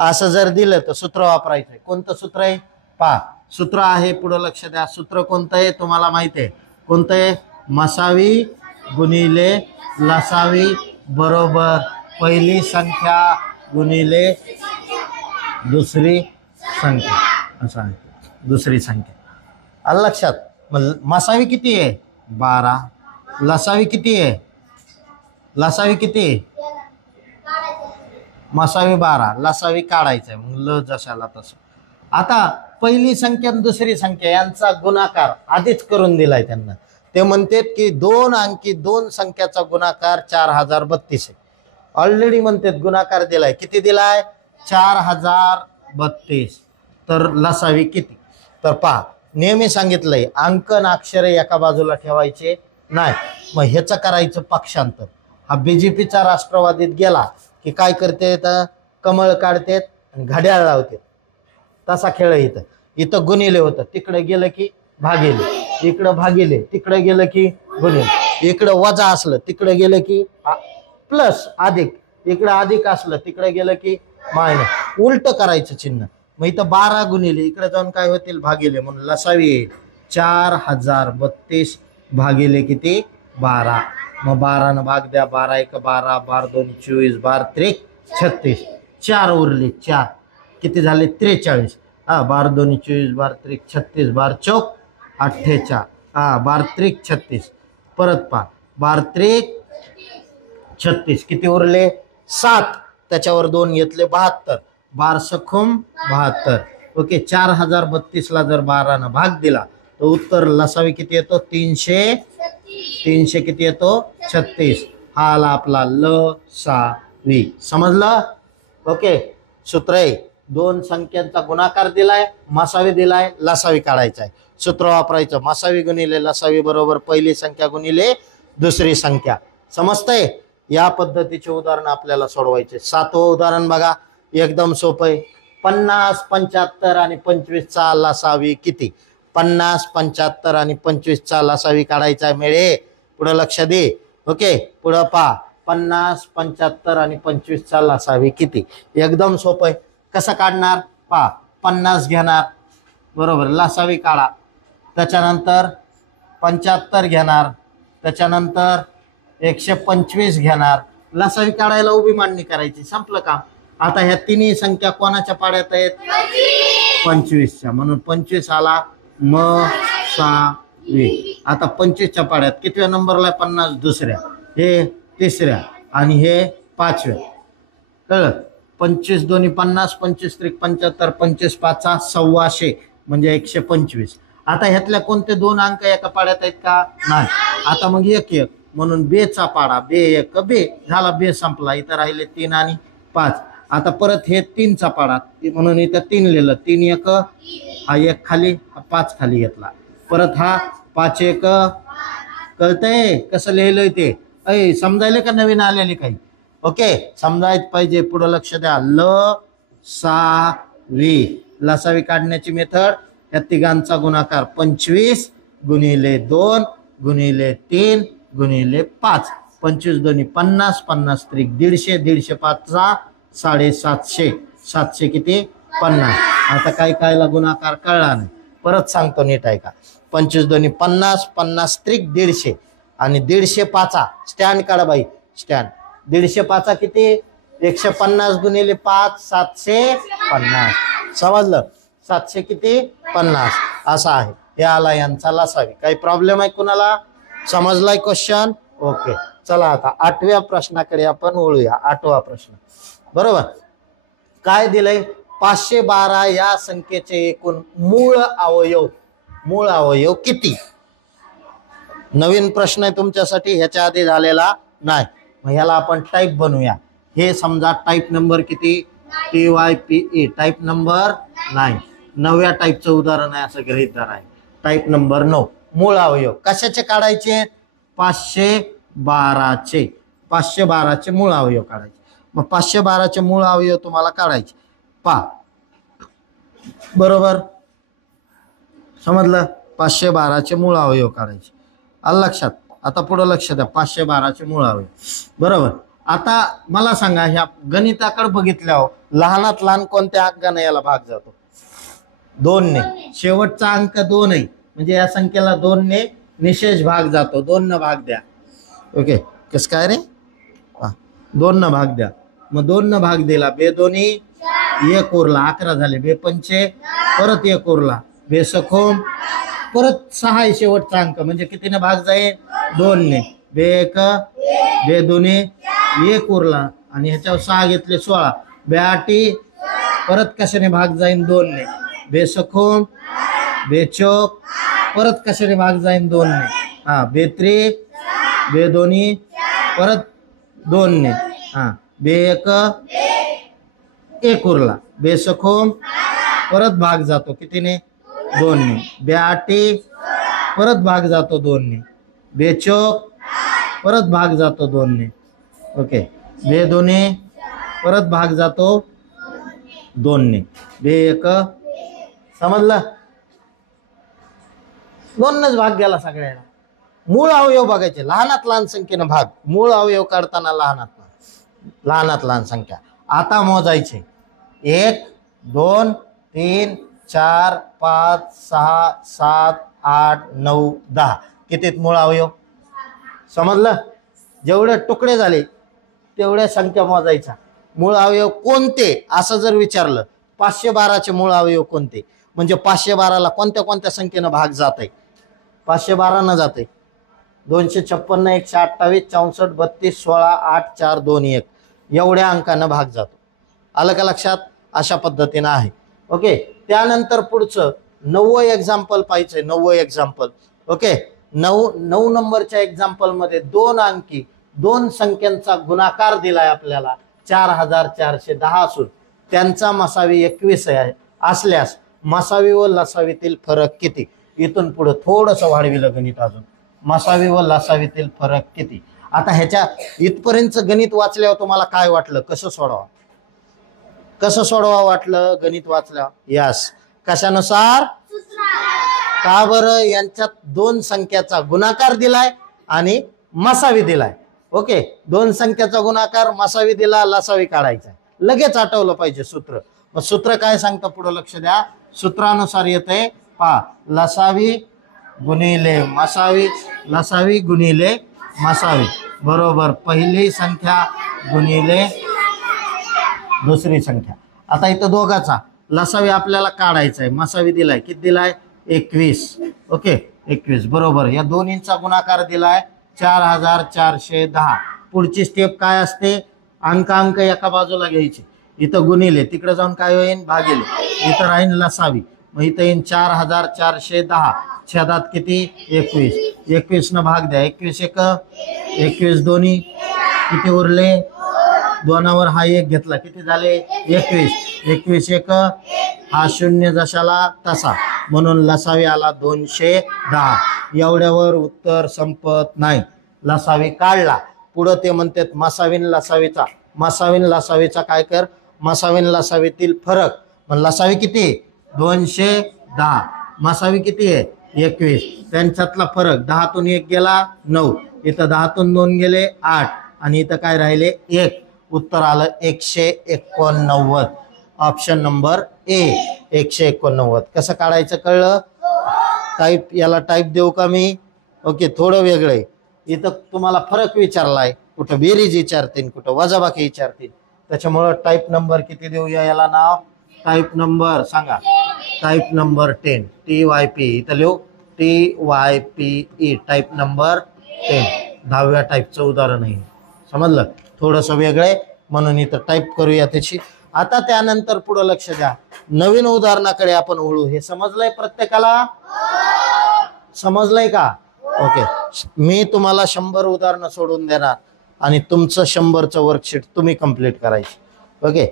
असं जर दिलं तर सूत्र वापरायचंय. कोणतं सूत्र आहे? पहा, सूत्र आहे पुढं लक्ष द्या. सूत्र कोणतं आहे तुम्हाला माहिती आहे? कोणतं आहे? मसावी गुणिले लसावी बरोबर पहिली संख्या गुणिले दुसरी संख्या असं आहे. दुसरी संख्या आलं लक्षात. मग मसावी किती आहे 12. लसावी किती आहे? लसावी किती आहे? मसावी 12. लसावी काढायचं आहे. मग ल जशाला तसं. आता पहिली संख्या आणि दुसरी संख्या यांचा गुणाकार आधीच करून दिलाय त्यांना. ते म्हणतात की 2 अंकी 2 संख्याचा गुणाकार 4032 आहे. ऑलरेडी म्हणतात गुणाकार दिलाय. किती दिलाय? 4032. तर लसावी किती? तर पहा नेहमी सांगितलंय अंक आणि अक्षरे एका बाजूला ठेवायचे नाही. मग ह्याचं करायचं पक्षांतर. हा बीजेपीचा राष्ट्रवादीत गेला की काय करते तर कमळ काढतेत आणि घड्याळ लावते. तसा खेळ इथं. इथं गुणिले होतं, तिकडे गेलं की भागिले, इकडं भागिले, तिकडे गेलं की गुणिले, इकडं वजा असलं तिकडे गेलं की प्लस अधिक, इकडं अधिक असलं तिकडे गेलं की मायनस. उलट करायचं चिन्ह. मग इथं 12 गुणिले इकडे जाऊन काय होतील भागिले. म्हणून लसावी 4032 भागिले किती 12. मग 12 न भाग द्या. 12 1 12, 12 2 24, 12 3 36. 4 उरले 4 किती झाले 43. 12 2 24, 12 3 36, 12 4 48. 12 3 36. परत पहा 12 3 36 किती उरले 7. त्याच्यावर 2 घेतले 72. 12 सखुम 72. ओके. 4032 ला जर 12 न भाग दिला तर उत्तर लसावी किती येतो 300 किती येतो 36. हा आला आपला लसावी. समजलं? ओके. सूत्र आहे 2 संख्यांचा गुणाकार दिलाय, मसावी दिलाय, लसावी काढायचा आहे. सूत्र वापरायचं मसावी गुणिले लसावी बरोबर पहिली संख्या गुणिले दुसरी संख्या. समजतंय? या पद्धतीचे उदाहरण आपल्याला सोडवायचे. 7वं उदाहरण बघा एकदम सोपं आहे. 50 75 आणि 25 चा लसावी किती? 50 75 आणि 25 चा लसावी काढायचा आहे मेळे. पुढे लक्ष दे. ओके. पुढे पहा 50 75 आणि 25 चा लसावी किती? एकदम सोपं आहे. कसं काढणार पहा. 50 घेणार बरोबर लसावी काढा. त्याच्यानंतर 75 घेणार, त्याच्यानंतर 125 घेणार. लसावी काढायला उभी मांडणी करायची. संपलं काम. आता ह्या तिन्ही संख्या कोणाच्या पाड्यात आहेत? 25च्या. म्हणून 25 आला मसावी. आता 25च्या पाड्यात कितव्या नंबरला 50? दुसऱ्या, हे तिसऱ्या आणि हे 5व्या. कळलं? 25 दोन्ही 50, 25 त्रिक 75, 25 पाचा 125 म्हणजे 125. आता ह्यातल्या कोणते 2 अंक एका पाड्यात आहेत का? नाही. आता मग 1 1 म्हणून बेचा पाडा. बे 1 बे झाला. बे संपला. इथं राहिले 3 आणि 5. आता परत हे 3चा पाडा म्हणून इथं 3 लिहिलं. 3 1 हा 1 खाली, हा 5 खाली घेतला. परत हा 5 1 कळतंय कसं लिहिलंय ते? समजायले का नवीन आलेले काही? ओके. समजायचं पाहिजे. पुढं लक्ष द्या. लसावी. लसावी काढण्याची मेथड या तिघांचा गुणाकार 25 गुणिले 2 गुणिले 3 गुणिले 5. 25 दोन्ही 50, 50 त्रिक 150, 150 पाचचा 750. 700 किती 50. आता काय कायला गुणाकार कळला नाही. परत सांगतो नीट ऐका. 25 दोन्ही 50, 50 त्रिक 150 आणि 150 पाचा स्टँड काढा बाई. स्टँड 150 पाचा किती 150 गुणिले 5 750. समजलं? 700 किती 50 असा आहे. हे आला यांचा लसावी. काही प्रॉब्लेम आहे कुणाला? समजलाय क्वेश्चन? ओके. चला आता 8व्या प्रश्नाकडे आपण वळूया. 8वा प्रश्न बरोबर काय दिलंय? 512 या संख्येचे एकूण मूळ अवयव किती? नवीन प्रश्न आहे तुमच्यासाठी, ह्याच्या आधी झालेला नाही. मग ह्याला आपण टाईप बनवूया. हे समजा टाईप नंबर किती? TYPE type number 9. 9व्या टाईपचं उदाहरण आहे असं गृहीत धरा आहे. Type number 9. मूळ अवयव कशाचे काढायचे? 512चे. 512चे मूळ अवयव काढायचे. मग 512चे मूळ अवयव तुम्हाला काढायचे. पहा बरोबर समजलं? 512चे मूळ अवयव काढायचे. आलं लक्षात? आता पुढे लक्ष द्या. 512चे मूळ अवयव बरोबर. आता मला सांगा ह्या गणिताकडे बघितल्यावर लहानात लहान कोणत्या अंकाने याला भाग जातो? 2 ने. शेवटचा अंक 2 आहे म्हणजे या संख्येला 2 ने निशेष भाग जातो. 2 न भाग द्या. ओके कसं काय रे? हा 2 न भाग द्या. मग 2 न भाग दिला, बे दोन्ही 1 उरला, 11 झाले. बे पंचे परत 1 उरला, बे सखोम परत 6 आहे शेवटचा अंक, म्हणजे कितीने भाग जाईल? 2 ने. बे 1 बे दोन्ही 1 उरला आणि ह्याच्यावर 6 घेतले 16. बे 8 परत कशाने भाग जाईल? 2 ने. बे सखोम बे चौक परत कशाने भाग जाईल? 2 ने. हा बे त्रिक बे दोन्ही परत 2 ने. हा बे 1 उरला. बे सखोम परत भाग जातो कितीने? 2 ने. बे 8 परत भाग जातो 2 ने. बे चौक परत भाग जातो 2 ने. ओके. बे दोन्ही परत भाग जातो 2 ने. बे 1 समजलं? 2नच भाग गेला सगळ्यांना. मूळ अवयव बघायचे, लहानात लहान संख्येनं भाग. मूळ अवयव काढताना लहानात लहान संख्या. आता मोजायचे 1 2 3 4 5 6 7 8 9 10. कितीत मूळ अवयव? समजलं? जेवढे तुकडे झाले तेवढ्या संख्या मोजायच्या. मूळ अवयव कोणते असं जर विचारलं, 512चे मूळ अवयव कोणते, म्हणजे 512ला कोणत्या कोणत्या संख्येनं भाग जात आहे? 512 न जाते 256 128 64 32 16 8 4 2 1 एवढ्या अंकानं भाग जातो. आलं का लक्षात? अशा पद्धतीनं आहे. ओके. त्यानंतर पुढचं 9वं एक्झाम्पल पाहिजे. 9वं एक्झाम्पल. ओके. 9 नंबरच्या एक्झाम्पल मध्ये 2 अंकी 2 संख्यांचा गुणाकार दिलाय आपल्याला 4410 असून त्यांचा मसावी 21 आहे असल्यास मसावी व लसावीतील फरक किती? इथून पुढे थोडंसं वाढविलं गणित अजून. मसावी व लसावीतील फरक किती? आता ह्याच्या इथपर्यंत गणित वाचल्यावर तुम्हाला काय वाटलं? कसं सोडवा वाटलं गणित वाचल्यावर? यस. कशानुसार? का बरं? यांच्यात 2 संख्याचा गुणाकार दिलाय आणि मसावी दिलाय. ओके. 2 संख्याचा गुणाकार, मसावी दिला, लसावी काढायचा. लगेच आठवलं पाहिजे सूत्र. मग सूत्र काय सांगतं पुढे लक्ष द्या. सूत्रानुसार येते पहा, लसावी गुणिले मसावी, लसावी गुणिले मसावी बरोबर पहिली संख्या गुणिले दुसरी संख्या. आता इथं दोघाचा लसावी आपल्याला काढायचा आहे. मसावी दिलाय, किती दिलाय? 21. ओके 21 बरोबर. या दोन्हींचा गुणाकार दिलाय 4410. पुढची स्टेप काय असते? अंक एका बाजूला घ्यायचे. इथं गुणिले, तिकडे जाऊन काय होईल? भागिले. इथं राहील लसावी. मग इथं येईल 4410. छेदात किती? 21. 21 न भाग द्या. 21 1 21 दोन्ही किती उरले? 2वर हा 1 घेतला, किती झाले? 21. 21 1 हा 0 जशाला तसा, म्हणून लसावी आला 210. एवढ्यावर उत्तर संपत नाही. लसावी काढला. पुढं ते म्हणतात मसावीन लसावीचा काय कर? मसावीन लसावीतील फरक. मग लसावी किती? 210. मसावी किती आहे? 21. त्यांच्यातला फरक 10तून 1 गेला 9. इथं 10तून 2 गेले 8 आणि इथं काय राहिले? 1. उत्तर आलं 189. Option number A 189. कसं काढायचं कळलं? टाईप याला टाईप देऊ का मी? ओके. थोडं वेगळं आहे. इथं तुम्हाला फरक विचारलाय, कुठं बेरीज विचारतील, कुठं वजाबाकी विचारतील. त्याच्यामुळं टाईप नंबर किती देऊया याला नाव? टाईप नंबर सांगा. Type number 10 TYP. इथं लिहू TYPE. Type number 10. 10व्या टाईपचं उदाहरण आहे. समजलं? थोडंसं वेगळं आहे म्हणून इथं टाईप करूया त्याची. आता त्यानंतर पुढं लक्ष द्या. नवीन उदाहरणाकडे आपण वळू. हे समजलंय प्रत्येकाला? समजलंय का? ओके. मी तुम्हाला 100 उदाहरणं सोडून देणार आणि तुमचं 100चं वर्कशीट तुम्ही कंप्लीट करायची. ओके.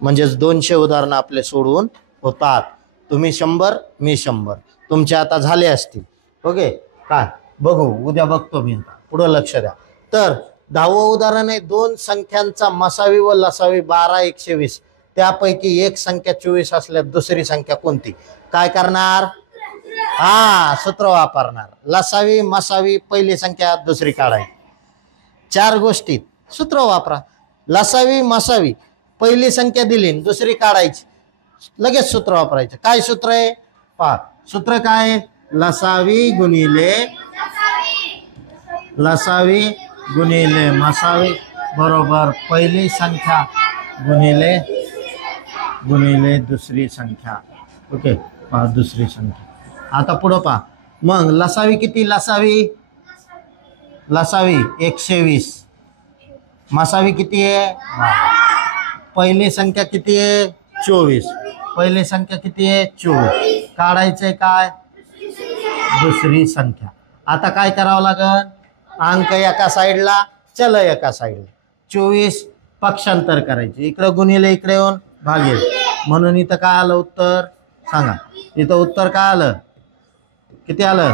म्हणजेच 200 उदाहरणं आपले सोडून होतात. तुम्ही 100 मी 100 तुमचे आता झाले असतील. ओके. काय बघू उद्या बघतो मी. पुढं लक्ष द्या. तर 10वं उदाहरण आहे. 2 संख्यांचा मसावी व लसावी 12 120. त्यापैकी एक संख्या 24 असल्यास दुसरी संख्या कोणती? काय करणार? सूत्र वापरणार. लसावी मसावी पहिली संख्या दुसरी काढायची. 4 गोष्टीत सूत्र वापरा. लसावी मसावी पहिली संख्या दिली, दुसरी काढायची, लगेच सूत्र वापरायचं. काय सूत्र आहे पहा. सूत्र काय? लसावी गुणिले गुणिले मसावी बरोबर पहिली संख्या गुणिले गुणिले दुसरी संख्या. ओके, दुसरी संख्या. आता पुढं पहा. मग लसावी किती? लसावी 120. मसावी किती आहे? पहिली संख्या किती आहे? 24. पहिली संख्या किती आहे? 24. काढायचंय काय? दुसरी संख्या. आता काय करावं लागेल? अंक एका साईडला, चल एका साईडला. 24 पक्षांतर करायचे. इकडे गुणिले इकडे येऊन भागेल. म्हणून इथं काय आलं उत्तर? सांगा. इथं उत्तर काय आलं? किती आलं?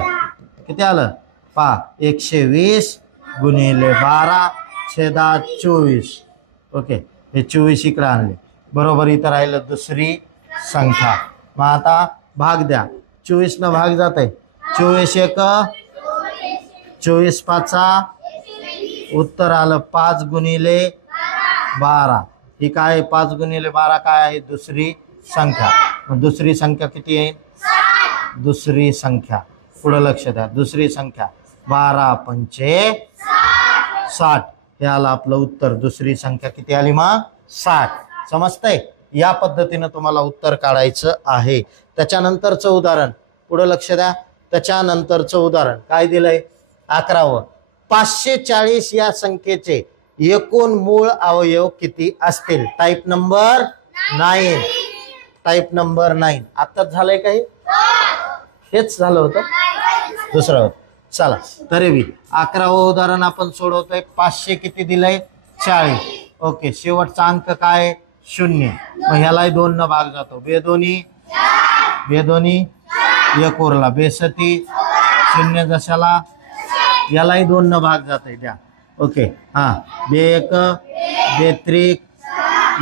किती आलं? पहा, 120 गुणिले 12 छेदात 24. ओके, हे 24 इकडे आणले बरोबर. इथं राहिलं दुसरी संख्या. मग आता भाग द्या. 24 न भाग जात आहे. 24 एक 24 पाचा उत्तर आलं 5 गुणिले 12. ही काय? 5 गुणिले 12 काय आहे? दुसरी संख्या. मग दुसरी संख्या किती आहे? दुसरी संख्या. पुढे लक्ष द्या. दुसरी संख्या 12 पंचे 60. हे आलं आपलं उत्तर. दुसरी संख्या किती आली मग? 60. समजतंय? या पद्धतीनं तुम्हाला उत्तर काढायचं आहे. त्याच्यानंतरचं उदाहरण पुढे लक्ष द्या. त्याच्यानंतरचं उदाहरण काय दिलंय? 11वं. 540 या संख्येचे एकूण मूळ अवयव किती असतील? Type number 9. Type number 9. आताच झालंय काही? हेच झालं होतं. दुसरं होतं. चला तरी बी 11वं उदाहरण आपण सोडवतोय. 500 किती दिलंय? 40. ओके, शेवटचा अंक काय? 0. मग ह्यालाही 2 न भाग जातो. बेदोनी एक उरला. बेसती 0 जशाला यालाही 2 न भाग जाते. द्या. ओके, हा. बे1 बेत्रिक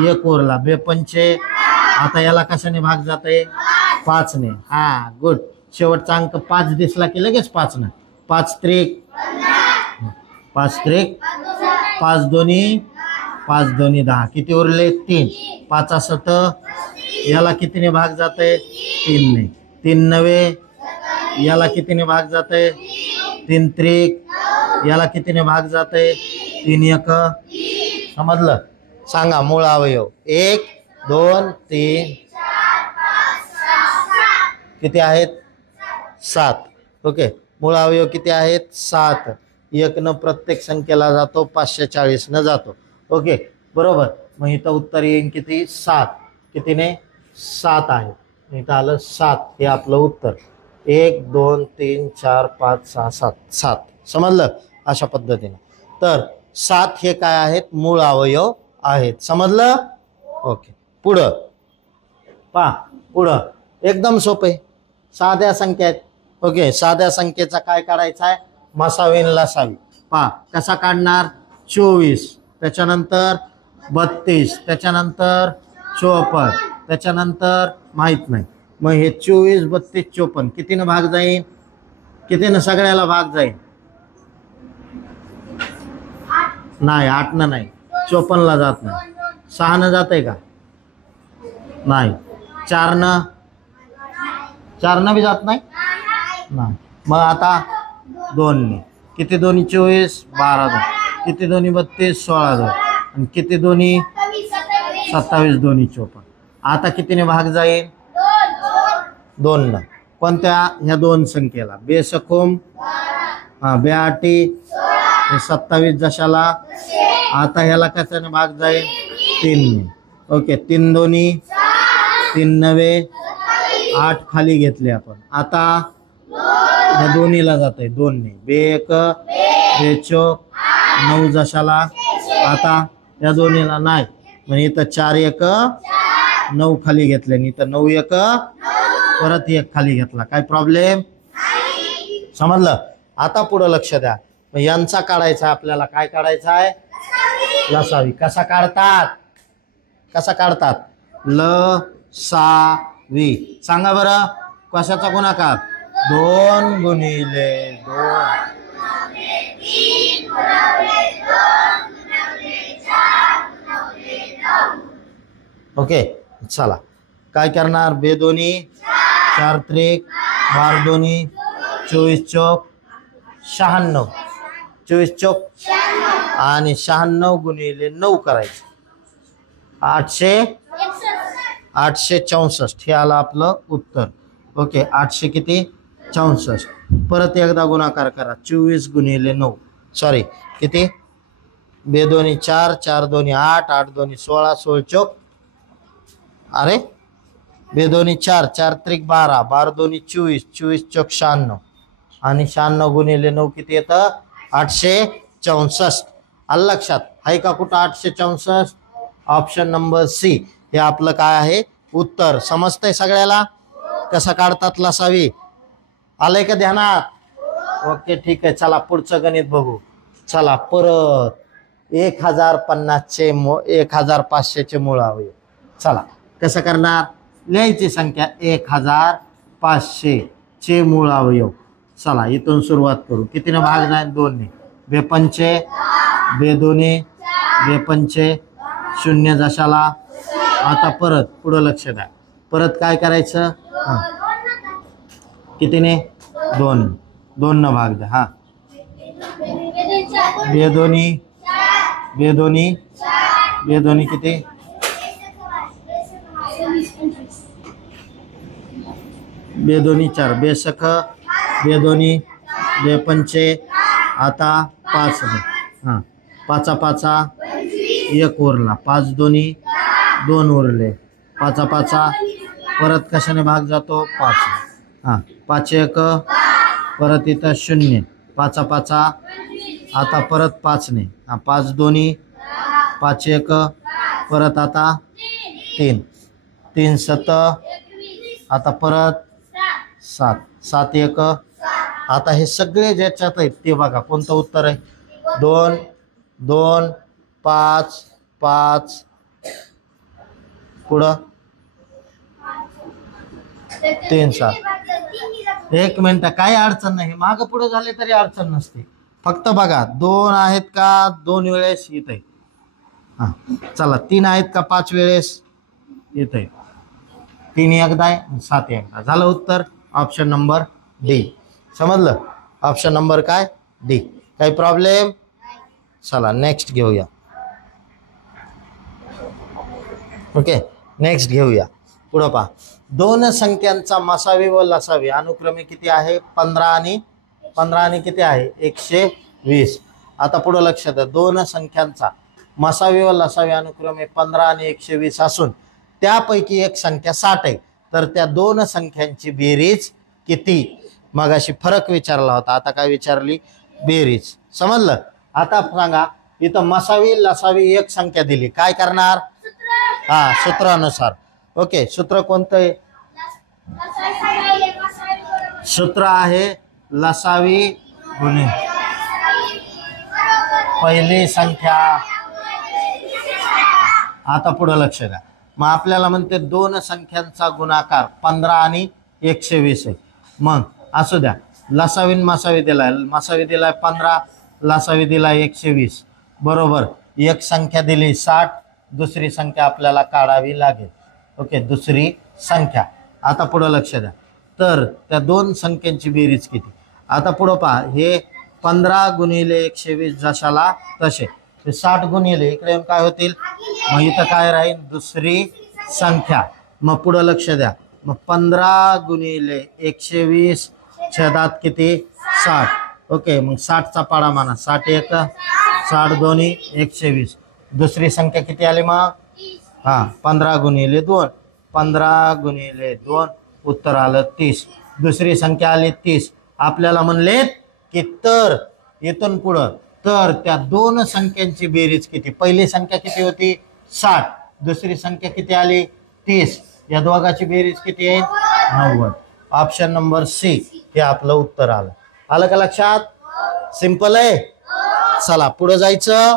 एक उरला. बेपंचे आता याला कशाने भाग जाते? 5 ने. हा, गुड. शेवटचा अंक 5 दिसला की लगेच 5 न. 5 त्रिक 5 दोन्ही 10. किती उरले? 3. 5 7 याला कितीने भाग जाते? 3 ने. 3 9 याला कितीने भाग जाते? 3 त्रिक याला कितीने भाग जाते? 3 1. समजलं? सांगा मूळ अवयव. 1 2 3 किती आहेत? 7. ओके, मूळ अवयव किती आहेत? 7. 1 न प्रत्येक संख्येला जातो. 540 न जातो. ओके, बरोबर. मग इथं उत्तर येईल किती? 7. कितीने? 7 आहे. इथं आलं 7. हे आपलं उत्तर. 1 2 3 4 5 6 7. 7. समजलं? अशा पद्धतीने. तर 7 हे काय आहेत? मूळ अवयव आहेत. समजलं? ओके, पुढं पहा. पुढं एकदम सोपे साध्या संख्या आहेत. ओके, साध्या संख्येचा काय काढायचा आहे? मसावी आणि लसावी. पहा कसा काढणार? 24 त्याच्यानंतर 32 त्याच्यानंतर 54 त्याच्यानंतर माहित नाही. मग हे 24 32 54 कितीनं भाग जाईल? कितीनं सगळ्याला भाग जाईल? नाही, 8 न नाही. 54 ला जात नाही. 6 न जात आहे का? नाही. 4 न बी जात नाही. मग आता 2 ने. किती दोन्ही 24 12 2. किती दोन्ही 32 16 2. आणि किती दोन्ही 27 दोन्ही 54. आता कितीने भाग जाईल? 2 न. कोणत्या? ह्या 2 संख्येला. बेसखोम बेआटी 27 जशाला. आता ह्याला कशाने भाग जाईल? 3 ने. ओके, 3 दोन्ही 3 9 8 खाली घेतले आपण. आता ह्या दोन्हीला जात आहे 2 ने. बे1 बेचोक 9 जशाला. आता या दोन्हीला नाही. म्हणजे इथं 4 1 9 खाली घेतले. इथं 9 1 परत 1 खाली घेतला. काय प्रॉब्लेम? समजलं? आता पुढं लक्ष द्या. यांचा काढायचा आपल्याला. काय काढायचा आहे? लसावी. कसा काढतात? कसा काढतात? लसावी. सांगा बरं कशाचा गुणाकार? 2 गुणिले 2. ओके, चला काय करणार? बेदोनी 4 त्रिक 12 दोन्ही 24 चौक 96. 24 चौक आणि 96 गुणिले 9 करायचं. 864 हे आलं आपलं उत्तर. ओके, 800 किती 64. परत एकदा गुणाकार करा. 24 गुणिले 9 सॉरी किती 2 दोन्ही 4 4 दोन्ही 8 8 दोन्ही 16 16 चौक अरे 2 दोन्ही 4 4 त्रिक 12 12 दोन्ही 24 24 चौक 96 आणि 96 गुणिले 9 किती येतं 864. आलं लक्षात आहे का कुठं 864? ऑप्शन नंबर सी हे आपलं काय आहे उत्तर. समजतंय सगळ्याला कसं काढतात लसावी? आलंय का ध्यानात? ओके ठीक आहे, चला पुढचं गणित बघू. चला परत 1050 1500 मूळ अवयव. चला कसं करणार? लिहायची संख्या 1500 चे मूळ अवयव. चला इथून सुरुवात करू. कितीने भाग जाईल? 2 ने. 2 पंचे 2 दोन्ही 2 पंचे 0 जशाला. आता परत पुढं लक्ष द्या. परत काय करायचं? कितीने? 2 2 न भाग द्या. हा 2 दोन्ही 2 दोन्ही 2 दोन्ही किती 2 दोन्ही 4 2 सख 2 दोन्ही 2 पंचे आता 5 हां 5 5 1 उरला 5 दोन्ही 2 उरले 5 5 परत कशाने भाग जातो 5 हां 5 1 परत इथं 0 5 5 आता परत 5 ने 5 दोन्ही 5 1 परत आता 3 3 7 आता परत 7 7 1 आता हे सगळे ज्याच्यात आहेत ते बघा कोणतं उत्तर आहे 2 2 5 5 पुढं 3 7. एक मिनिट काही अडचण नाही मागं पुढे झाले तरी अडचण नसते फक्त बघा 2 आहेत का 2 वेळेस येत आहे हां चला 3 आहेत का 5 वेळेस येत आहे 3 एकदा आहे 7 एकदा झालं उत्तर ऑप्शन नंबर डी. समजलं ऑप्शन नंबर काय डी. काही प्रॉब्लेम? चला नेक्स्ट घेऊया. ओके नेक्स्ट घेऊया. पुढं पहा 2 संख्यांचा मसावी व लसावी अनुक्रमे किती आहे 15 आणि किती आहे 120. आता पुढं लक्ष द्या 2 संख्यांचा मसावी व लसावी अनुक्रमे 15 आणि 120 असून त्यापैकी एक संख्या 60 आहे तर त्या 2 संख्यांची बेरीज किती? मगाशी फरक विचारला होता आता काय विचारली बेरीज. समजलं? आता सांगा इथं मसावी लसावी एक संख्या दिली काय करणार? हा सूत्रानुसार. ओके सूत्र कोणतं आहे? सूत्र आहे लसावी गुणिले पहिली संख्या. आता पुढे लक्ष द्या मग आपल्याला म्हणते 2 संख्यांचा गुणाकार 15 आणि 120 आहे. मग असू द्या लसावी मसावी दिलाय मसावी दिलाय 15 लसावी दिलाय 120 बरोबर. एक संख्या दिली 60 दुसरी संख्या आपल्याला काढावी लागेल. ओके दुसरी संख्या. आता पुढे लक्ष द्या तर त्या 2 संख्यांची बेरीज किती? आता पुढं पहा हे 15 गुणिले 120 जशाला तसे 60 गुणिले इकडे येऊन काय होतील मग इथं काय राहील दुसरी संख्या. मग पुढं लक्ष द्या मग 15 गुणिले 120 छेदात किती 60. ओके मग 60चा पाडा माना 60 1 60 दोन्ही 120 दुसरी संख्या किती आली मग हां 15 गुणिले 2 15 गुणिले 2 उत्तर आलं 30. दुसरी संख्या आली 30. आपल्याला म्हणलेत की तर इथून पुढं तर त्या 2 संख्यांची बेरीज किती? पहिली संख्या किती होती 60 दुसरी संख्या किती आली 30 या दोघांची बेरीज किती आहे 90. ऑप्शन नंबर सी हे आपलं उत्तर आलं. आलं का लक्षात? सिंपल आहे. चला पुढे जायचं.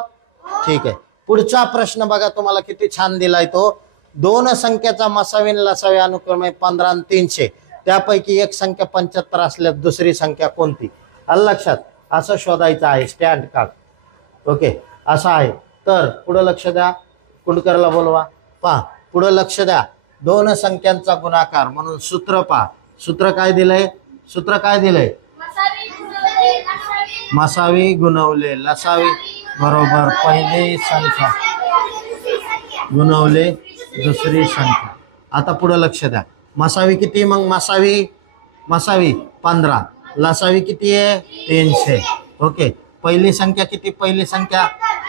ठीक आहे पुढचा प्रश्न बघा तुम्हाला किती छान दिलाय तो 2 संख्याचा मसावी लसावी अनुक्रमे 15 आणि 300 त्यापैकी एक संख्या 75 असल्यास दुसरी संख्या कोणती? आलं लक्षात? असं शोधायचं आहे स्टँड कार्ड. ओके असं आहे तर पुढं लक्ष द्या कुंडकरला बोलवा. पहा पुढं लक्ष द्या 2 संख्यांचा गुणाकार म्हणून सूत्र पहा. सूत्र काय दिलंय? सूत्र काय दिलंय? मसावी गुणवले लसावी बरोबर पहिली संख्या गुणवले दुसरी संख्या. आता पुढे लक्ष द्या. मसावी किती मग मसावी 15. लसावी किती आहे 300. ओके. पहिली संख्या किती पहिली संख्या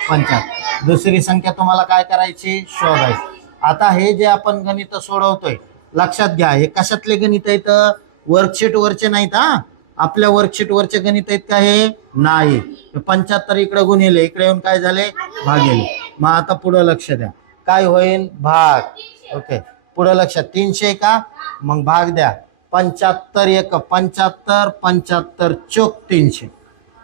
75. दुसरी संख्या तुम्हाला काय करायची शोधायची. आता हे जे आपण गणित सोडवतोय लक्षात घ्या हे कशातले गणित आहेत वर्कशीट वरचे नाहीत. आपल्या वर्कशीट वरचे गणित आहेत का हे नाही. 75 इकडे गुणिले इकडे येऊन काय झाले भागिले. मग आता पुढे लक्ष द्या काय होईल भाग. ओके पुढे लक्ष 300 का मग भाग द्या 75 एक 75 75 चौक 300.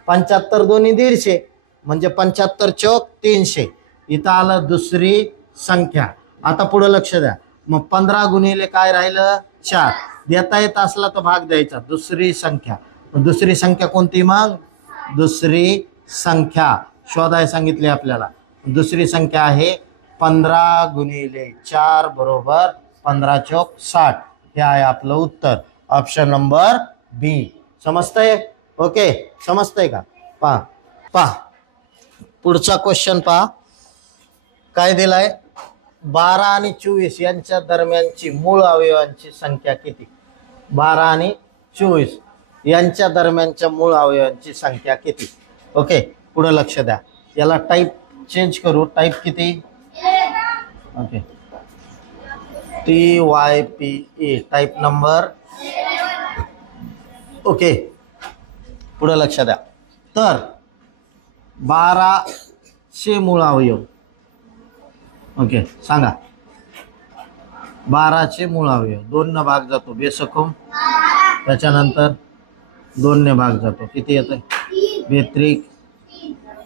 75 दोन्ही 150 म्हणजे 75 चौक 300. इथं आलं दुसरी संख्या. आता पुढे लक्ष द्या मग 15 गुणिले काय राहिलं 4. देता येत असला तर भाग द्यायचा. दुसरी संख्या. दुसरी संख्या कोणती मग दुसरी संख्या शोधाय सांगितली आपल्याला. दुसरी संख्या आहे 15 गुणिले 4 बरोबर 15 चौक 60. हे आहे आपलं उत्तर ऑप्शन नंबर बी. समजतंय. ओके समजतंय का. पहा पुढचा क्वेश्चन पहा काय दिलाय 12 आणि 24 यांच्या दरम्यानची मूळ अवयवांची संख्या किती. 12 आणि 24 यांच्या दरम्यानच्या मूळ अवयवांची संख्या किती. ओके पुढे लक्ष द्या. याला टाईप चेंज करू. टाईप किती okay TYPE type number. Okay पुढे लक्ष द्या. तर 12चे मूळ अवयव. ओके सांगा 12चे मूळ अवयव. 2 न भाग जातो बेसकूम. त्याच्यानंतर 2 ने भाग जातो किती येतं बेत्रिक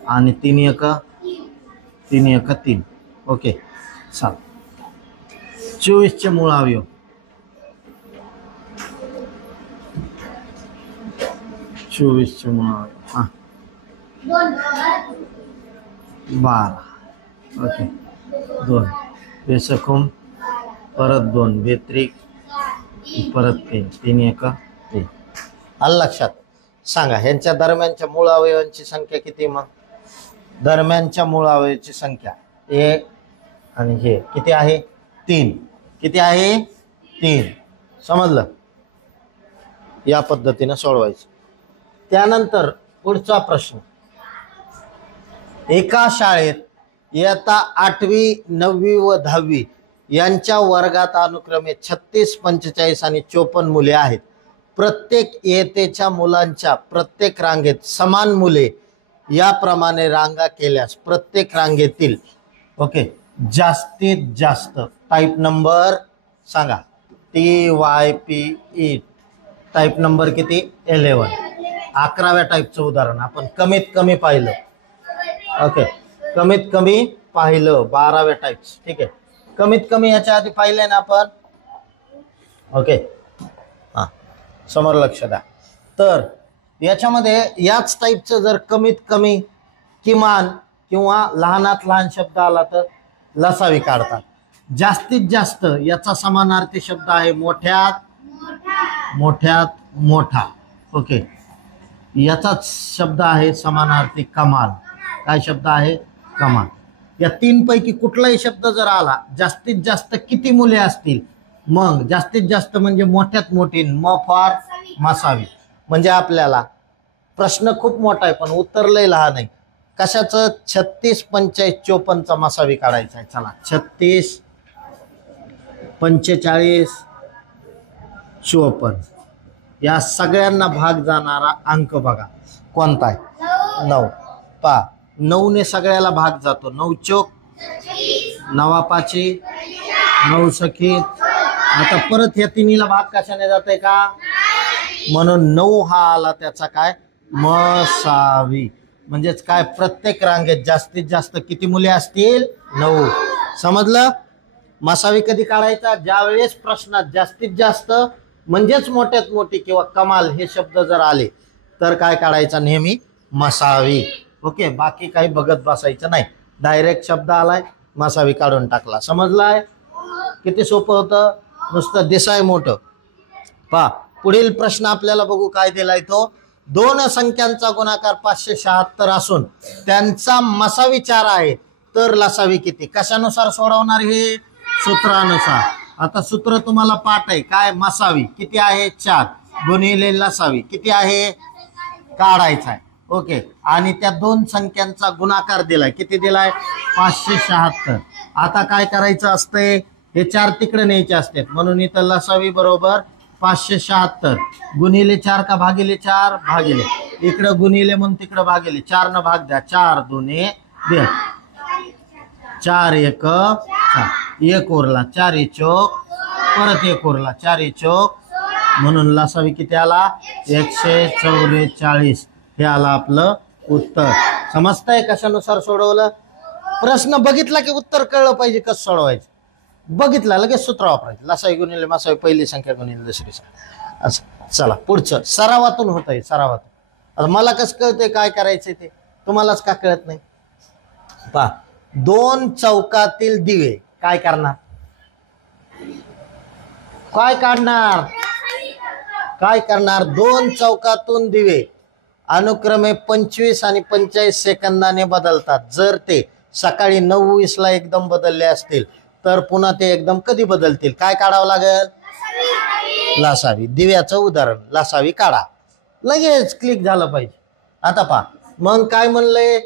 आणि 3 एक 3. ओके चाल 24चे मूळ अवयव. 24चे मूळ अवयव हां 12. ओके 2 बेसकूम परत 2 बेत्रिक परत 3 एक 3. आलं लक्षात. सांगा ह्यांच्या दरम्यानच्या मूळ अवयवांची संख्या किती. मग दरम्यानच्या मूळ अवयवाची संख्या हे आणि हे किती आहे 3. किती आहे 3. समजलं. या पद्धतीने सोडवायचं. त्यानंतर पुढचा प्रश्न. एका शाळेत इयत्ता 8वी 9वी व 10वी यांच्या वर्गात अनुक्रमे 36 45 आणि 54 मुले आहेत. प्रत्येक इयत्तेच्या मुलांच्या प्रत्येक रांगेत समान मुले याप्रमाणे रांगा केल्यास प्रत्येक रांगेतील ओके जास्तीत जास्त टाईप नंबर सांगा. TYPE टाईप नंबर किती 11. 11व्या टाईपचं उदाहरण आपण कमीत कमी पाहिलं. ओके कमीत कमी पाहिलं 12व्या टाईप्स. ठीक आहे कमीत कमी याच्या आधी पाहिलंय ना आपण. ओके हां समोर लक्ष द्या. तर याच्यामध्ये याच टाईपचं जर कमीत कमी किमान किंवा लहानात लहान शब्द आला तर लसावी काढतात. जास्तीत जास्त याचा समानार्थी शब्द आहे मोठ्यात मोठा. ओके याचाच शब्द आहे समानार्थी कमाल. काय शब्द आहे कमाल. या 3 पैकी कुठलाही शब्द जर आला जास्तीत जास्त किती मुले असतील मग जास्तीत जास्त म्हणजे मोठ्यात मोठी म फॉर मसावी. म्हणजे आपल्याला प्रश्न खूप मोठा आहे पण उत्तर लय लहान आहे. कशाचं 36 45 54चा मसावी काढायचा आहे. चला 36 45 54 या सगळ्यांना भाग जाणारा अंक बघा कोणता आहे 9. पा 9 ने सगळ्याला भाग जातो. 9 चौक 9 पाची 9 सखी. आता परत या तिन्हीला भाग कशाने जाते का म्हणून 9 हा आला त्याचा काय मसावी. म्हणजेच काय प्रत्येक रांगेत जास्तीत जास्त किती मुले असतील 9. समजलं. मसावी कधी काढायचा ज्यावेळेस प्रश्नात जास्तीत जास्त म्हणजेच मोठ्यात मोठी किंवा कमाल हे शब्द जर आले तर काय काढायचा नेहमी मसावी. ओके बाकी काही बघत बसायचं नाही. डायरेक्ट शब्द आलाय मसावी काढून टाकला. समजलाय. किती सोपं होतं नुसतं दिसाय मोठं. पहा पुढील प्रश्न आपल्याला बघू काय दिलाय तो दोन संख्यांचा गुणाकार 576 असून त्यांचा मसावी 4 आहे, तर लसावी किती? कशानुसार सोडवणार हे? सूत्रानुसार. आता सूत्र तुम्हाला पाठ आहे काय? मसावी किती आहे? 4 गुणिले लसावी किती आहे? काढायचा आहे. ओके. आणि त्या दोन संख्यांचा गुणाकार दिलाय. किती दिलाय? 576. आता काय करायचं असतंय? हे 4 तिकडे न्यायचे असतात, म्हणून इथं लसावी बरोबर 576 गुणिले 4 का भागिले 4? भागिले. इकडं गुणिले म्हणून तिकडं भागिले. 4 न भाग द्या. 4 दुने 2, 4 1 4, 1 उरला. 4 चोक, परत 1 उरला. 4 चोक, म्हणून लसावी किती आला? 144. हे आला आपलं उत्तर. समजतंय कशानुसार सोडवलं? प्रश्न बघितला की उत्तर कळलं पाहिजे कसं सोडवायचं. बघितला लगेच सूत्र वापरायचं. लसावी गुणिले मसावी पहिली संख्या गुणिले दुसरी संख्या. असं. चला पुढचं सरावातून होत आहे. सरावातून. आता मला कसं कळतंय काय करायचंय ते? तुम्हालाच का कळत नाही? पहा, 2 चौकातील दिवे काय करणार? काय काढणार? काय करणार? 2 चौकातून दिवे अनुक्रमे 25 आणि 45 सेकंदाने बदलतात. जर ते सकाळी 9:20 ला एकदम बदलले असतील तर पुन्हा ते एकदम कधी बदलतील? काय काढावं लागेल? लसावी. दिव्याचं उदाहरण लसावी काढा. लगेच क्लिक झालं पाहिजे. आता पहा मग काय म्हणलंय?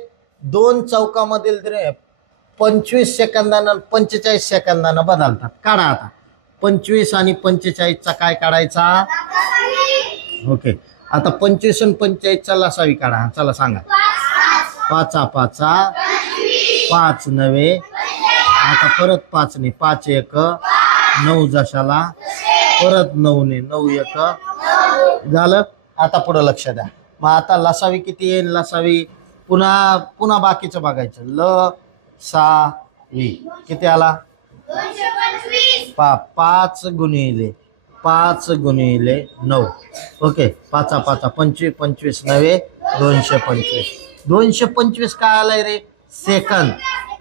2 चौकामधील 25 सेकंदानं 45 सेकंदानं बदलतात. काढा आता. 25 आणि 45चा काय काढायचा? ओके. आता 25 आणि 45चा लसावी काढा. चला सांगा. 5 5 5 9. आता परत 5 ने 5 1 9 जशाला, परत 9 ने 9 1 झालं. आता पुढे लक्ष द्या. मग आता लसावी किती येईल? लसावी पुन्हा बाकीचं बघायचं. लसावी किती आला? 5 गुणिले 5 गुणिले 9. ओके. 5 5 25 25 9 225. 225 काय आलंय रे? सेकंद.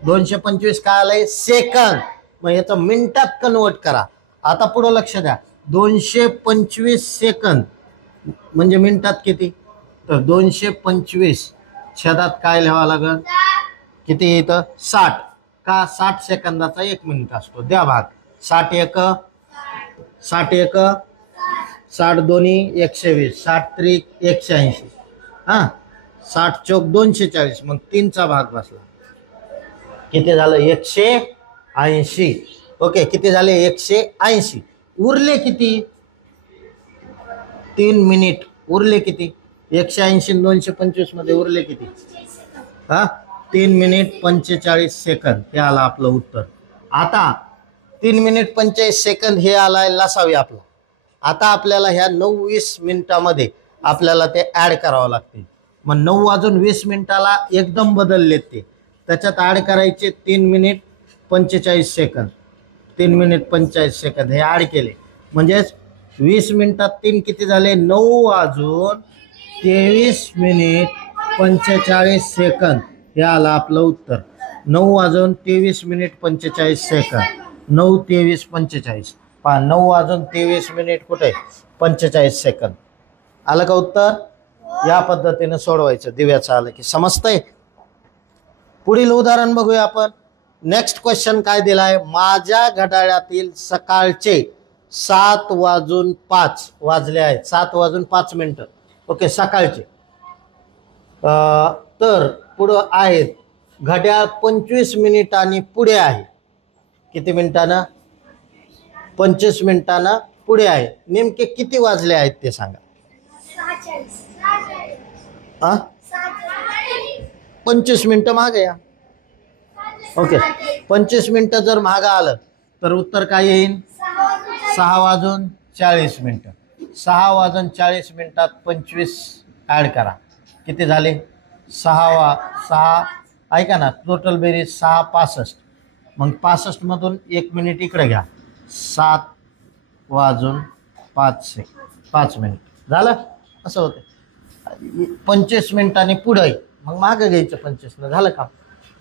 225 काय आलंय? सेकंद. मग याचं मिनिटात कन्वर्ट करा. आता पुढे लक्ष द्या. 225 सेकंद म्हणजे मिनिटात किती? तर 225 छेदात काय लिहावं लागेल? किती येतं? 60. का? 60 सेकंदाचा 1 मिनिट असतो. द्या भाग. 60 1 60 दोन्ही 120, 60 त्रिक 180. हा, 60 चौक 240. मग 3चा भाग बसला. किती झालं? 180. ओके. किती झाले? 180. उरले किती? 3 मिनिट. उरले किती? 180 225 मध्ये उरले किती? हा, 3 मिनिट 45 सेकंद. हे आलं आपलं उत्तर. आता 3 मिनिट 45 सेकंद हे आलाय लसावी आपला. आता आपल्याला ह्या 9:20 मिनिटामध्ये आपल्याला ते ऍड करावं लागते. मग 9 वाजून 20 मिनिटाला एकदम बदललेत ते. त्याच्यात ऍड करायचे 3 मिनिट 45 सेकंद. 3 मिनिट 45 सेकंद हे ऍड केले म्हणजेच 20 मिनिटात 3 किती झाले? 9 वाजून 23 मिनिट 45 सेकंद. हे आलं आपलं उत्तर. 9 वाजून 23 मिनिट 45 सेकंद. 9 23 45. पहा 9 वाजून 23 मिनिट कुठे? 45 सेकंद. आलं का उत्तर? या पद्धतीने सोडवायचं. दिव्याचं आलं की समजतंय. पुढील उदाहरण बघूया आपण. नेक्स्ट क्वेश्चन काय दिलाय? माझ्या घड्याळातील सकाळचे 7 वाजून 5 वाजले आहेत. 7 वाजून 5 मिनिटं. ओके. सकाळचे. तर पुढं आहेत घड्याळ 25 मिनिटांनी पुढे आहे. किती मिनिटानं? 25 मिनिटानं पुढे आहे. नेमके किती वाजले आहेत ते सांगा. 25 मिनिटं मागे या. ओके. 25 मिनिटं जर मागं आलं तर उत्तर काय येईल? 6 वाजून 40 मिनिटं. 6 वाजून 40 मिनिटात 25 ऍड करा. किती झाले? 6 ऐका ना. टोटल बेरीज 6 65. मग 65 मधून 1 मिनिट इकडे घ्या. 7 वाजून 5 मिनिट झालं. असं होतं. 25 मिनिटांनी पुढे मग मागं घ्यायचं 25 न. झालं का?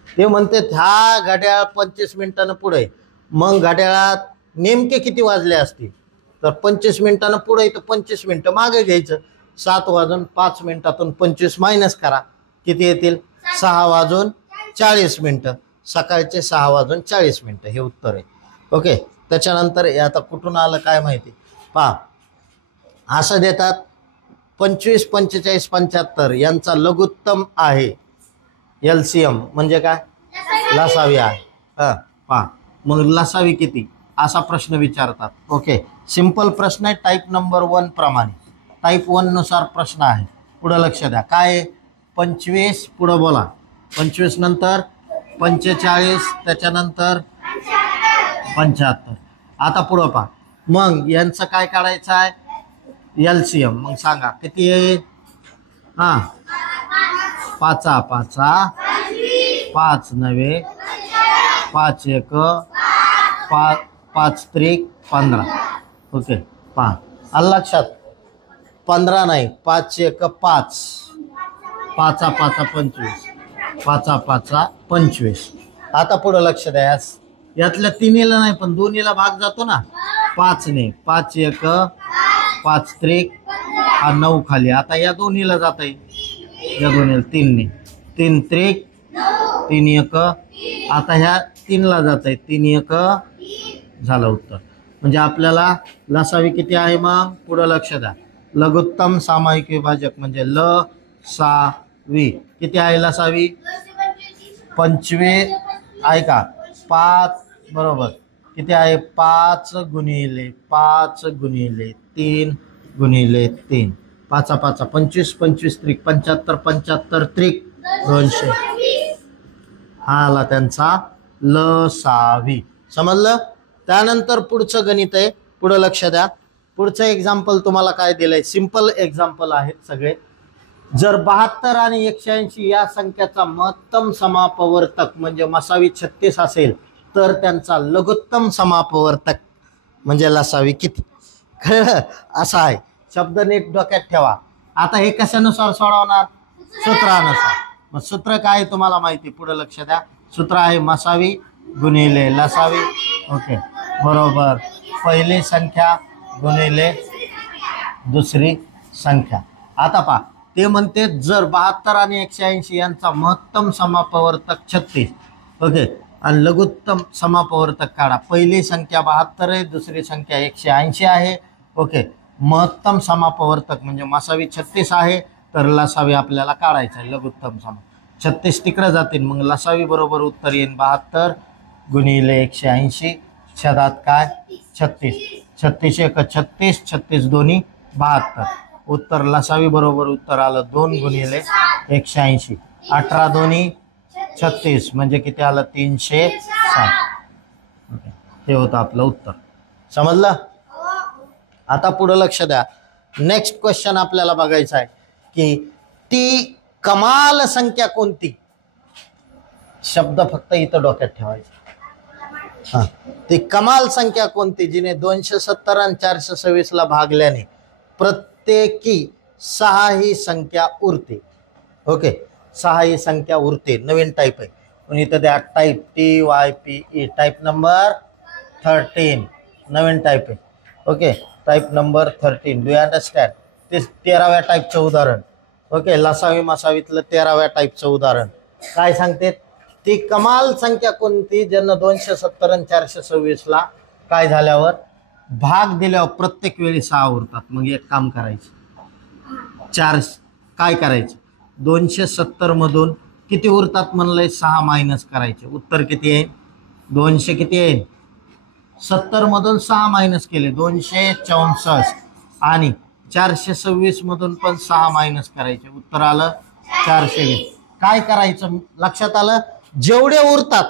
ते म्हणते ह्या घड्याळ 25 मिनिटानं पुढे. मग घड्याळात नेमके किती वाजले असतील? तर 25 मिनिटानं पुढे तर 25 मिनिटं मागे घ्यायचं. 7 वाजून 5 मिनिटातून 25 मायनस करा, किती येतील? 6 वाजून 40 मिनिटं. सकाळचे 6 वाजून 40 मिनिटं हे उत्तर आहे. ओके. त्याच्यानंतर हे आता कुठून आलं काय माहिती. पहा, असं देतात 25, 45, 75 यांचा लघुत्तम आहे. LCM म्हणजे काय? लसावी आहे. पहा, मग लसावी किती असा प्रश्न विचारतात. ओके, सिंपल प्रश्न आहे, टाईप नंबर 1 प्रमाणे. टाईप 1 नुसार प्रश्न आहे. पुढं लक्ष द्या. काय? 25 पुढं बोला. 25 नंतर 45, त्याच्यानंतर 75. आता पुढं पहा, मग यांचं काय काढायचं आहे? LCM. मग सांगा किती आहे? 5 5 5 9 5 1 5 3 15. ओके, पहा आलं लक्षात. 15 नाही, 5 1 5, 5 5 25, 5 5 25. आता पुढं लक्ष द्या. यातल्या तिन्हीला नाही पण दोन्हीला भाग जातो ना. 5 ने 5 1 5 3 9 खाली. आता या दोन्हीला जात आहे, या दोन्हीला 3 ने 3 3 3 1. आता ह्या 3ला जात आहे, 3 1 झालं उत्तर. म्हणजे आपल्याला लसावी किती आहे? मग पुढं लक्ष द्या. लघुत्तम सामायिक विभाजक म्हणजे लसावी किती आहे? लसावी 25 आहे का? 5 बरोबर. किती आहे? 5 गुणिले 5 गुणिले 3 गुणिले 3. 5 5 25 25 त्रिक 75 75 त्रिक 200. हा आला त्यांचा लसावी. समजलं? त्यानंतर पुढचं गणित आहे. पुढं लक्ष द्या. पुढचं एक्झाम्पल तुम्हाला काय दिलंय? सिंपल एक्झाम्पल आहेत सगळे. जर 72 आणि 180 या संख्याचा महत्तम समापवर्तक म्हणजे मसावी 36 असेल तर त्यांचा लघुत्तम समापवर्तक म्हणजे लसावी किती? कळलं? असा आहे. शब्द नीट डोक्यात ठेवा. आता हे कशानुसार सोडवणार? सूत्रानुसार. मग सूत्र काय तुम्हाला माहिती. पुढे लक्ष द्या. सूत्र आहे मसावी गुणिले लसावी. ओके, बरोबर. पहिली संख्या गुणिले दुसरी संख्या. आता पहा, ते म्हणते जर 72 आणि 180 यांचा महत्तम समापवर्तक 36. ओके, आणि लघुत्तम समापवर्तक काढा. पहिली संख्या 72 आहे, दुसरी संख्या 180 आहे. ओके, महत्तम समापवर्तक म्हणजे मसावी 36 आहे, तर लसावी आपल्याला काढायचं आहे. लघुत्तम समा 36 तिकडे जातील, मग लसावी बरोबर उत्तर येईल 72 गुणिले 180. छेदात काय? 36. 36 1 36, 36 दोन्ही 72. उत्तर लसावी बरोबर उत्तर आलं 2 गुणिले 180. 18 दोन्ही 36 म्हणजे किती आलं? 360. ओके, हे होतं आपलं उत्तर. समजलं? आता पुढं लक्ष द्या. नेक्स्ट क्वेश्चन आपल्याला बघायचा आहे की ती कमाल संख्या कोणती? शब्द फक्त इथं डोक्यात ठेवायचा. ती कमाल संख्या कोणती जिने 270 आणि 426 ला भागल्याने प्रत्येकी 6 ही संख्या उरते. ओके, 6 ही संख्या उरते. नवीन टाईप आहे पण इथं द्या टाईप TYPE, टाईप नंबर 13. नवीन टाईप आहे. Okay, type number 13. Do you understand? ते 13व्या टाईपचं उदाहरण. ओके, लसावी मसावीतलं 13व्या टाईपचं उदाहरण. काय सांगते? ती कमाल संख्या कोणती ज्यांना 270 आणि 426 ला काय झाल्यावर भाग दिल्यावर प्रत्येक वेळी 6 उरतात. मग एक काम करायचं, काय करायचं? 270 मधून किती उरतात म्हणलंय? 6 मायनस करायचे. उत्तर किती आहे? 200 किती आहे? 70 मधून 6 मायनस केले 264 आणि 426 मधून पण 6 मायनस करायचे. उत्तर आलं 420. काय करायचं लक्षात आलं? जेवढे उरतात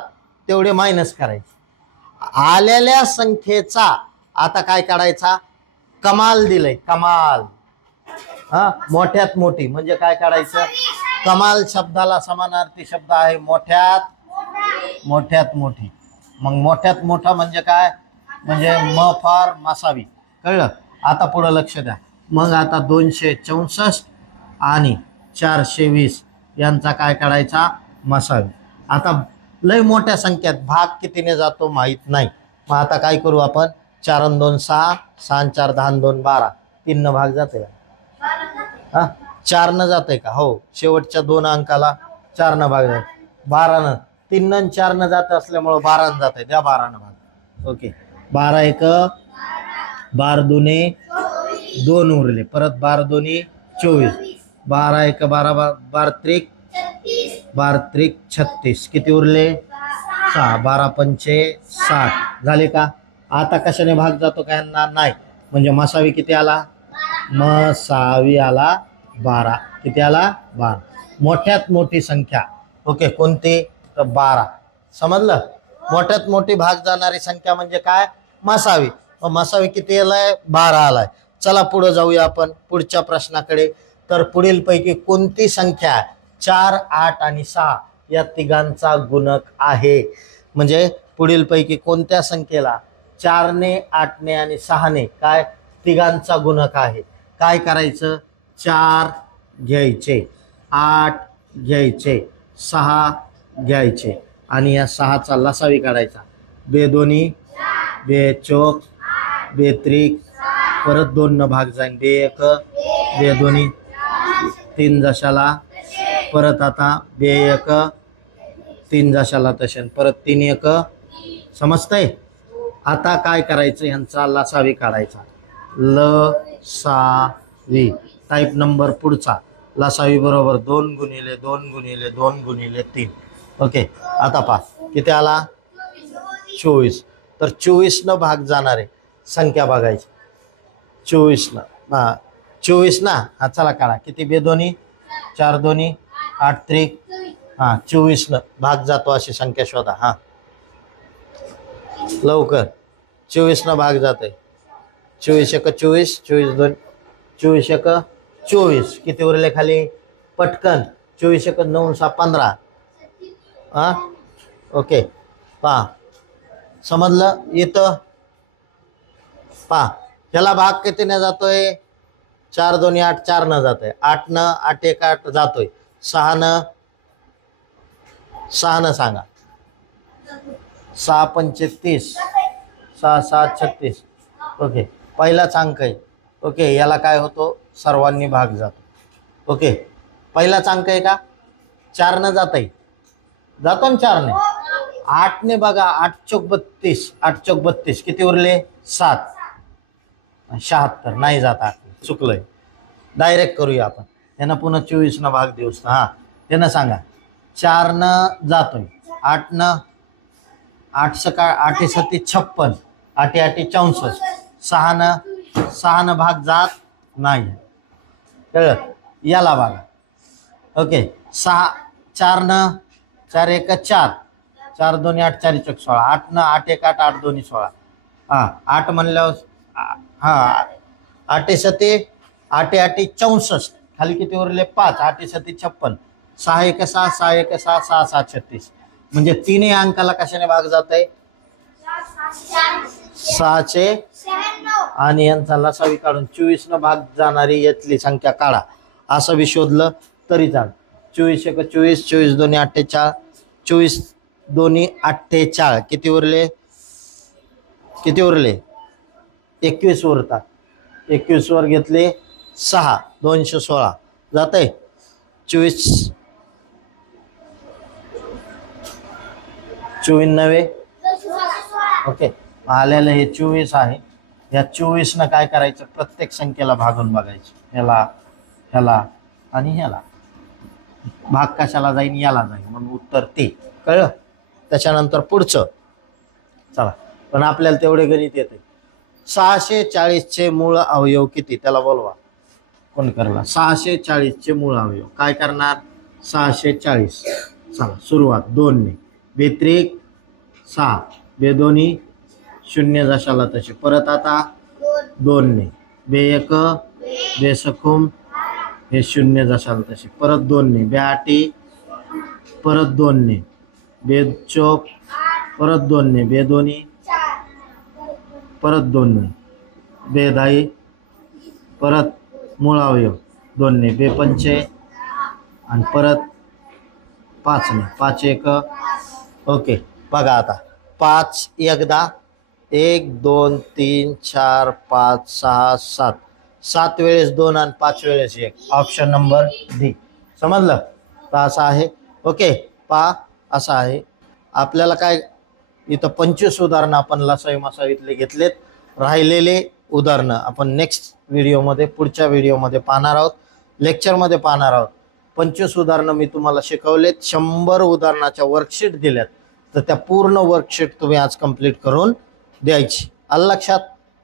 तेवढे मायनस करायचे. आलेल्या संख्येचा आता काय काढायचा? कमाल दिलंय, कमाल. मोठ्यात मोठी म्हणजे काय काढायचं? कमाल शब्दाला समानार्थी शब्द आहे मोठ्यात मोठी. मग मोठ्यात मोठा म्हणजे काय? म्हणजे म फार मसावी. कळलं? आता पुढं लक्ष द्या. मग आता 264 आणि 420 यांचा काय काढायचा? मसावी. आता लय मोठ्या संख्येत भाग कितीने जातो माहित नाही. मग आता काय करू आपण? 4 आणि 2 6, 6 आणि 4 10 आणि 2 12. 3 भाग जाते. हा 4 जात आहे का? हो, शेवटच्या 2 अंकाला 4 भाग जात, 12 3 4 जात असल्यामुळे 12 जात आहे, द्या 12 भाग. ओके, 12 एक 12 दुने 2 उरले, परत 12 दोन्ही 24, 12 एक 12 12 त्रिक 12 त्रिक 36, किती उरले? 6, 12 पंचे 60 झाले का? आता कशाने भाग जातो काय नाही, म्हणजे मसावी किती आला? मसावी आला 12. किती आला? 12. मोठ्यात मोठी संख्या, ओके, कोणती? तर 12. समजलं? मोठ्यात मोठी भाग जाणारी संख्या म्हणजे काय? मसावी. मसावी किती आलाय? 12 आलाय. चला पुढे जाऊया आपण पुढच्या प्रश्नाकडे. तर पुढील पैकी कोणती संख्या 4, 8 आणि 6 या तिघांचा गुणक आहे? म्हणजे पुढील पैकी कोणत्या संख्येला 4 ने 8 ने आणि 6 ने काय तिघांचा गुणक आहे? काय करायचं? 4 घ्यायचे, 8 घ्यायचे, 6 घ्यायचे आणि या 6चा लसावी काढायचा. बेदोनी, बेचोक, बेत्रिक, परत 2 न भाग जाईन, बे एक, बेदोनी 3 जशाला, परत आता बे एक 3 जशाला तसे, परत 3 एक. समजतंय? आता काय करायचं? यांचा लसावी काढायचा. लसावी टाईप नंबर पुढचा लसावी बरोबर 2 गुणिले 2 गुणिले 2 गुणिले 3. ओके, आता पहा किती आला? 24. तर 24 न भाग जाणारे संख्या बघायची. 24 न, हा 24 ना, हा चला काढा. किती? बेदोनी 4 दोन्ही 8 त्रिक, हा 24 न भाग जातो अशी संख्या शोधा. हा लवकर, 24 न भाग जाते. 24 एक 24, 24 2, 24 एक 24, किती उरले खाली? पटकन 24 एक 9 6 15. हा ओके, पहा समजलं? इथं पहा ह्याला भाग कितीने जातोय? 4 दोन्ही 8, 4 न जातोय. 8 न 8 एक 8 जातोय. 6 न सांगा. 6 पंचे 30, 6 7 36. ओके, पहिलाच अंक आहे. ओके, याला काय होतो? सर्वांनी भाग जातो. ओके, पहिलाच अंक आहे का? 4 न जात आहे, जातो ना 4 ने. 8 ने बघा, 8 चौक 32, 8 चौक 32, किती उरले? 7, 76 नाही जात. 8 चुकलंय, डायरेक्ट करूया आपण. त्यांना पुन्हा 24 न भाग देऊस. हा त्यांना सांगा. 4 न जातोय, 8 न 8 सकाळ 8 7 56, 8 8 64, 6 न भाग जात नाही. कळलं? याला बघा. ओके, 6 4 न 4 एक 4, 4 दोन्ही 8 4 चौक 16, 8 न 8 एक 8, 8 दोन्ही 16. हा 8 म्हणल्यावर हा 8 7 8 8 64, खाली किती उरले? 5, 8 7 56, 6 एक 6, 6 एक 6, 6 7 36. म्हणजे 3 अंकाला कशाने भाग जात आहे? 6चे, आणि यांचा लसावी काढून 24 न भाग जाणारी यातली संख्या काढा. असं बी शोधलं तरी चाल. 24 एक 24, 24 दोन्ही 48, 24 दोन्ही 48, किती उरले? किती उरले? 21 उरतात. 21 वर घेतले 6, 216 जात आहे. 24 24 ओके, आलेलं हे 24 आहे. या 24 न काय करायचं? प्रत्येक संख्येला भागून बघायचं. ह्याला, ह्याला आणि ह्याला. भाग कशाला जाईन? याला जाईन, म्हणून उत्तर ते. कळलं? त्याच्यानंतर पुढचं चला, पण आपल्याला तेवढे गणित येते. 640चे मूळ अवयव किती? त्याला बोलवा. कोण करला? 640चे मूळ अवयव काय करणार? 640. चला सुरुवात 2 ने, बेत्रिक 6, बेदोनी 0 जशाला तसे, परत आता 2 ने, बे एक बेसखुम हे 0 जशाला तसे, परत 2 ने, बेआटी परत 2 ने, बेचोक परत 2 ने, बेदोनी परत 2 ने, बेदाई परत मूळ अवयव 2 ने, बेपंचे आणि परत 5 ने, 5 एक. ओके, बघा आता 5 एकदा 1 2 3 4 5 6 7 7 वेळेस 2 आणि 5 वेळेस 1, ऑप्शन नंबर डी. समजलं? तर असं आहे. ओके, पहा असं आहे. आपल्याला काय इथं 25 उदाहरणं आपण लसावी मसावीतले घेतलेत. राहिलेले उदाहरणं आपण नेक्स्ट व्हिडिओमध्ये, पुढच्या व्हिडिओमध्ये पाहणार आहोत, लेक्चरमध्ये पाहणार आहोत. 25 उदाहरणं मी तुम्हाला शिकवलेत. 100 उदाहरणाच्या वर्कशीट दिल्यात. तर त्या पूर्ण वर्कशीट तुम्ही आज कंप्लीट करून द्यायची. आलं लक्षात?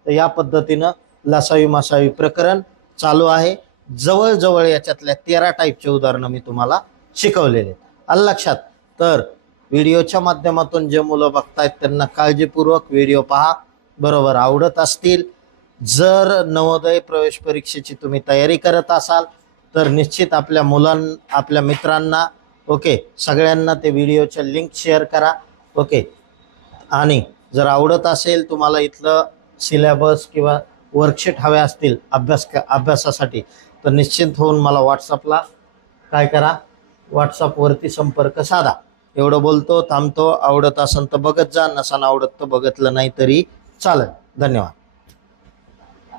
तर या पद्धतीनं लसावी मसावी प्रकरण चालू आहे. जवळजवळ याच्यातल्या 13 टाईपचे उदाहरणं मी तुम्हाला शिकवलेले. आलं लक्षात? तर व्हिडिओच्या माध्यमातून जे मुलं बघतायत त्यांना काळजीपूर्वक व्हिडिओ पहा. बरोबर आवडत असतील, जर नवोदय प्रवेश परीक्षेची तुम्ही तयारी करत असाल तर निश्चित आपल्या आपल्या मित्रांना, ओके, सगळ्यांना ते व्हिडिओचे लिंक शेअर करा. ओके, आणि जर आवडत असेल तुम्हाला इथलं सिलेबस किंवा वर्कशीट हव्या असतील अभ्यासासाठी तर निश्चित होऊन मला व्हॉट्सअपला काय करा, व्हॉट्सअपवरती संपर्क साधा. एवढं बोलतो, थांबतो. आवडत असेल तर बघत जा, नसन आवडत तर बघितलं नाही तरी चालेल. धन्यवाद.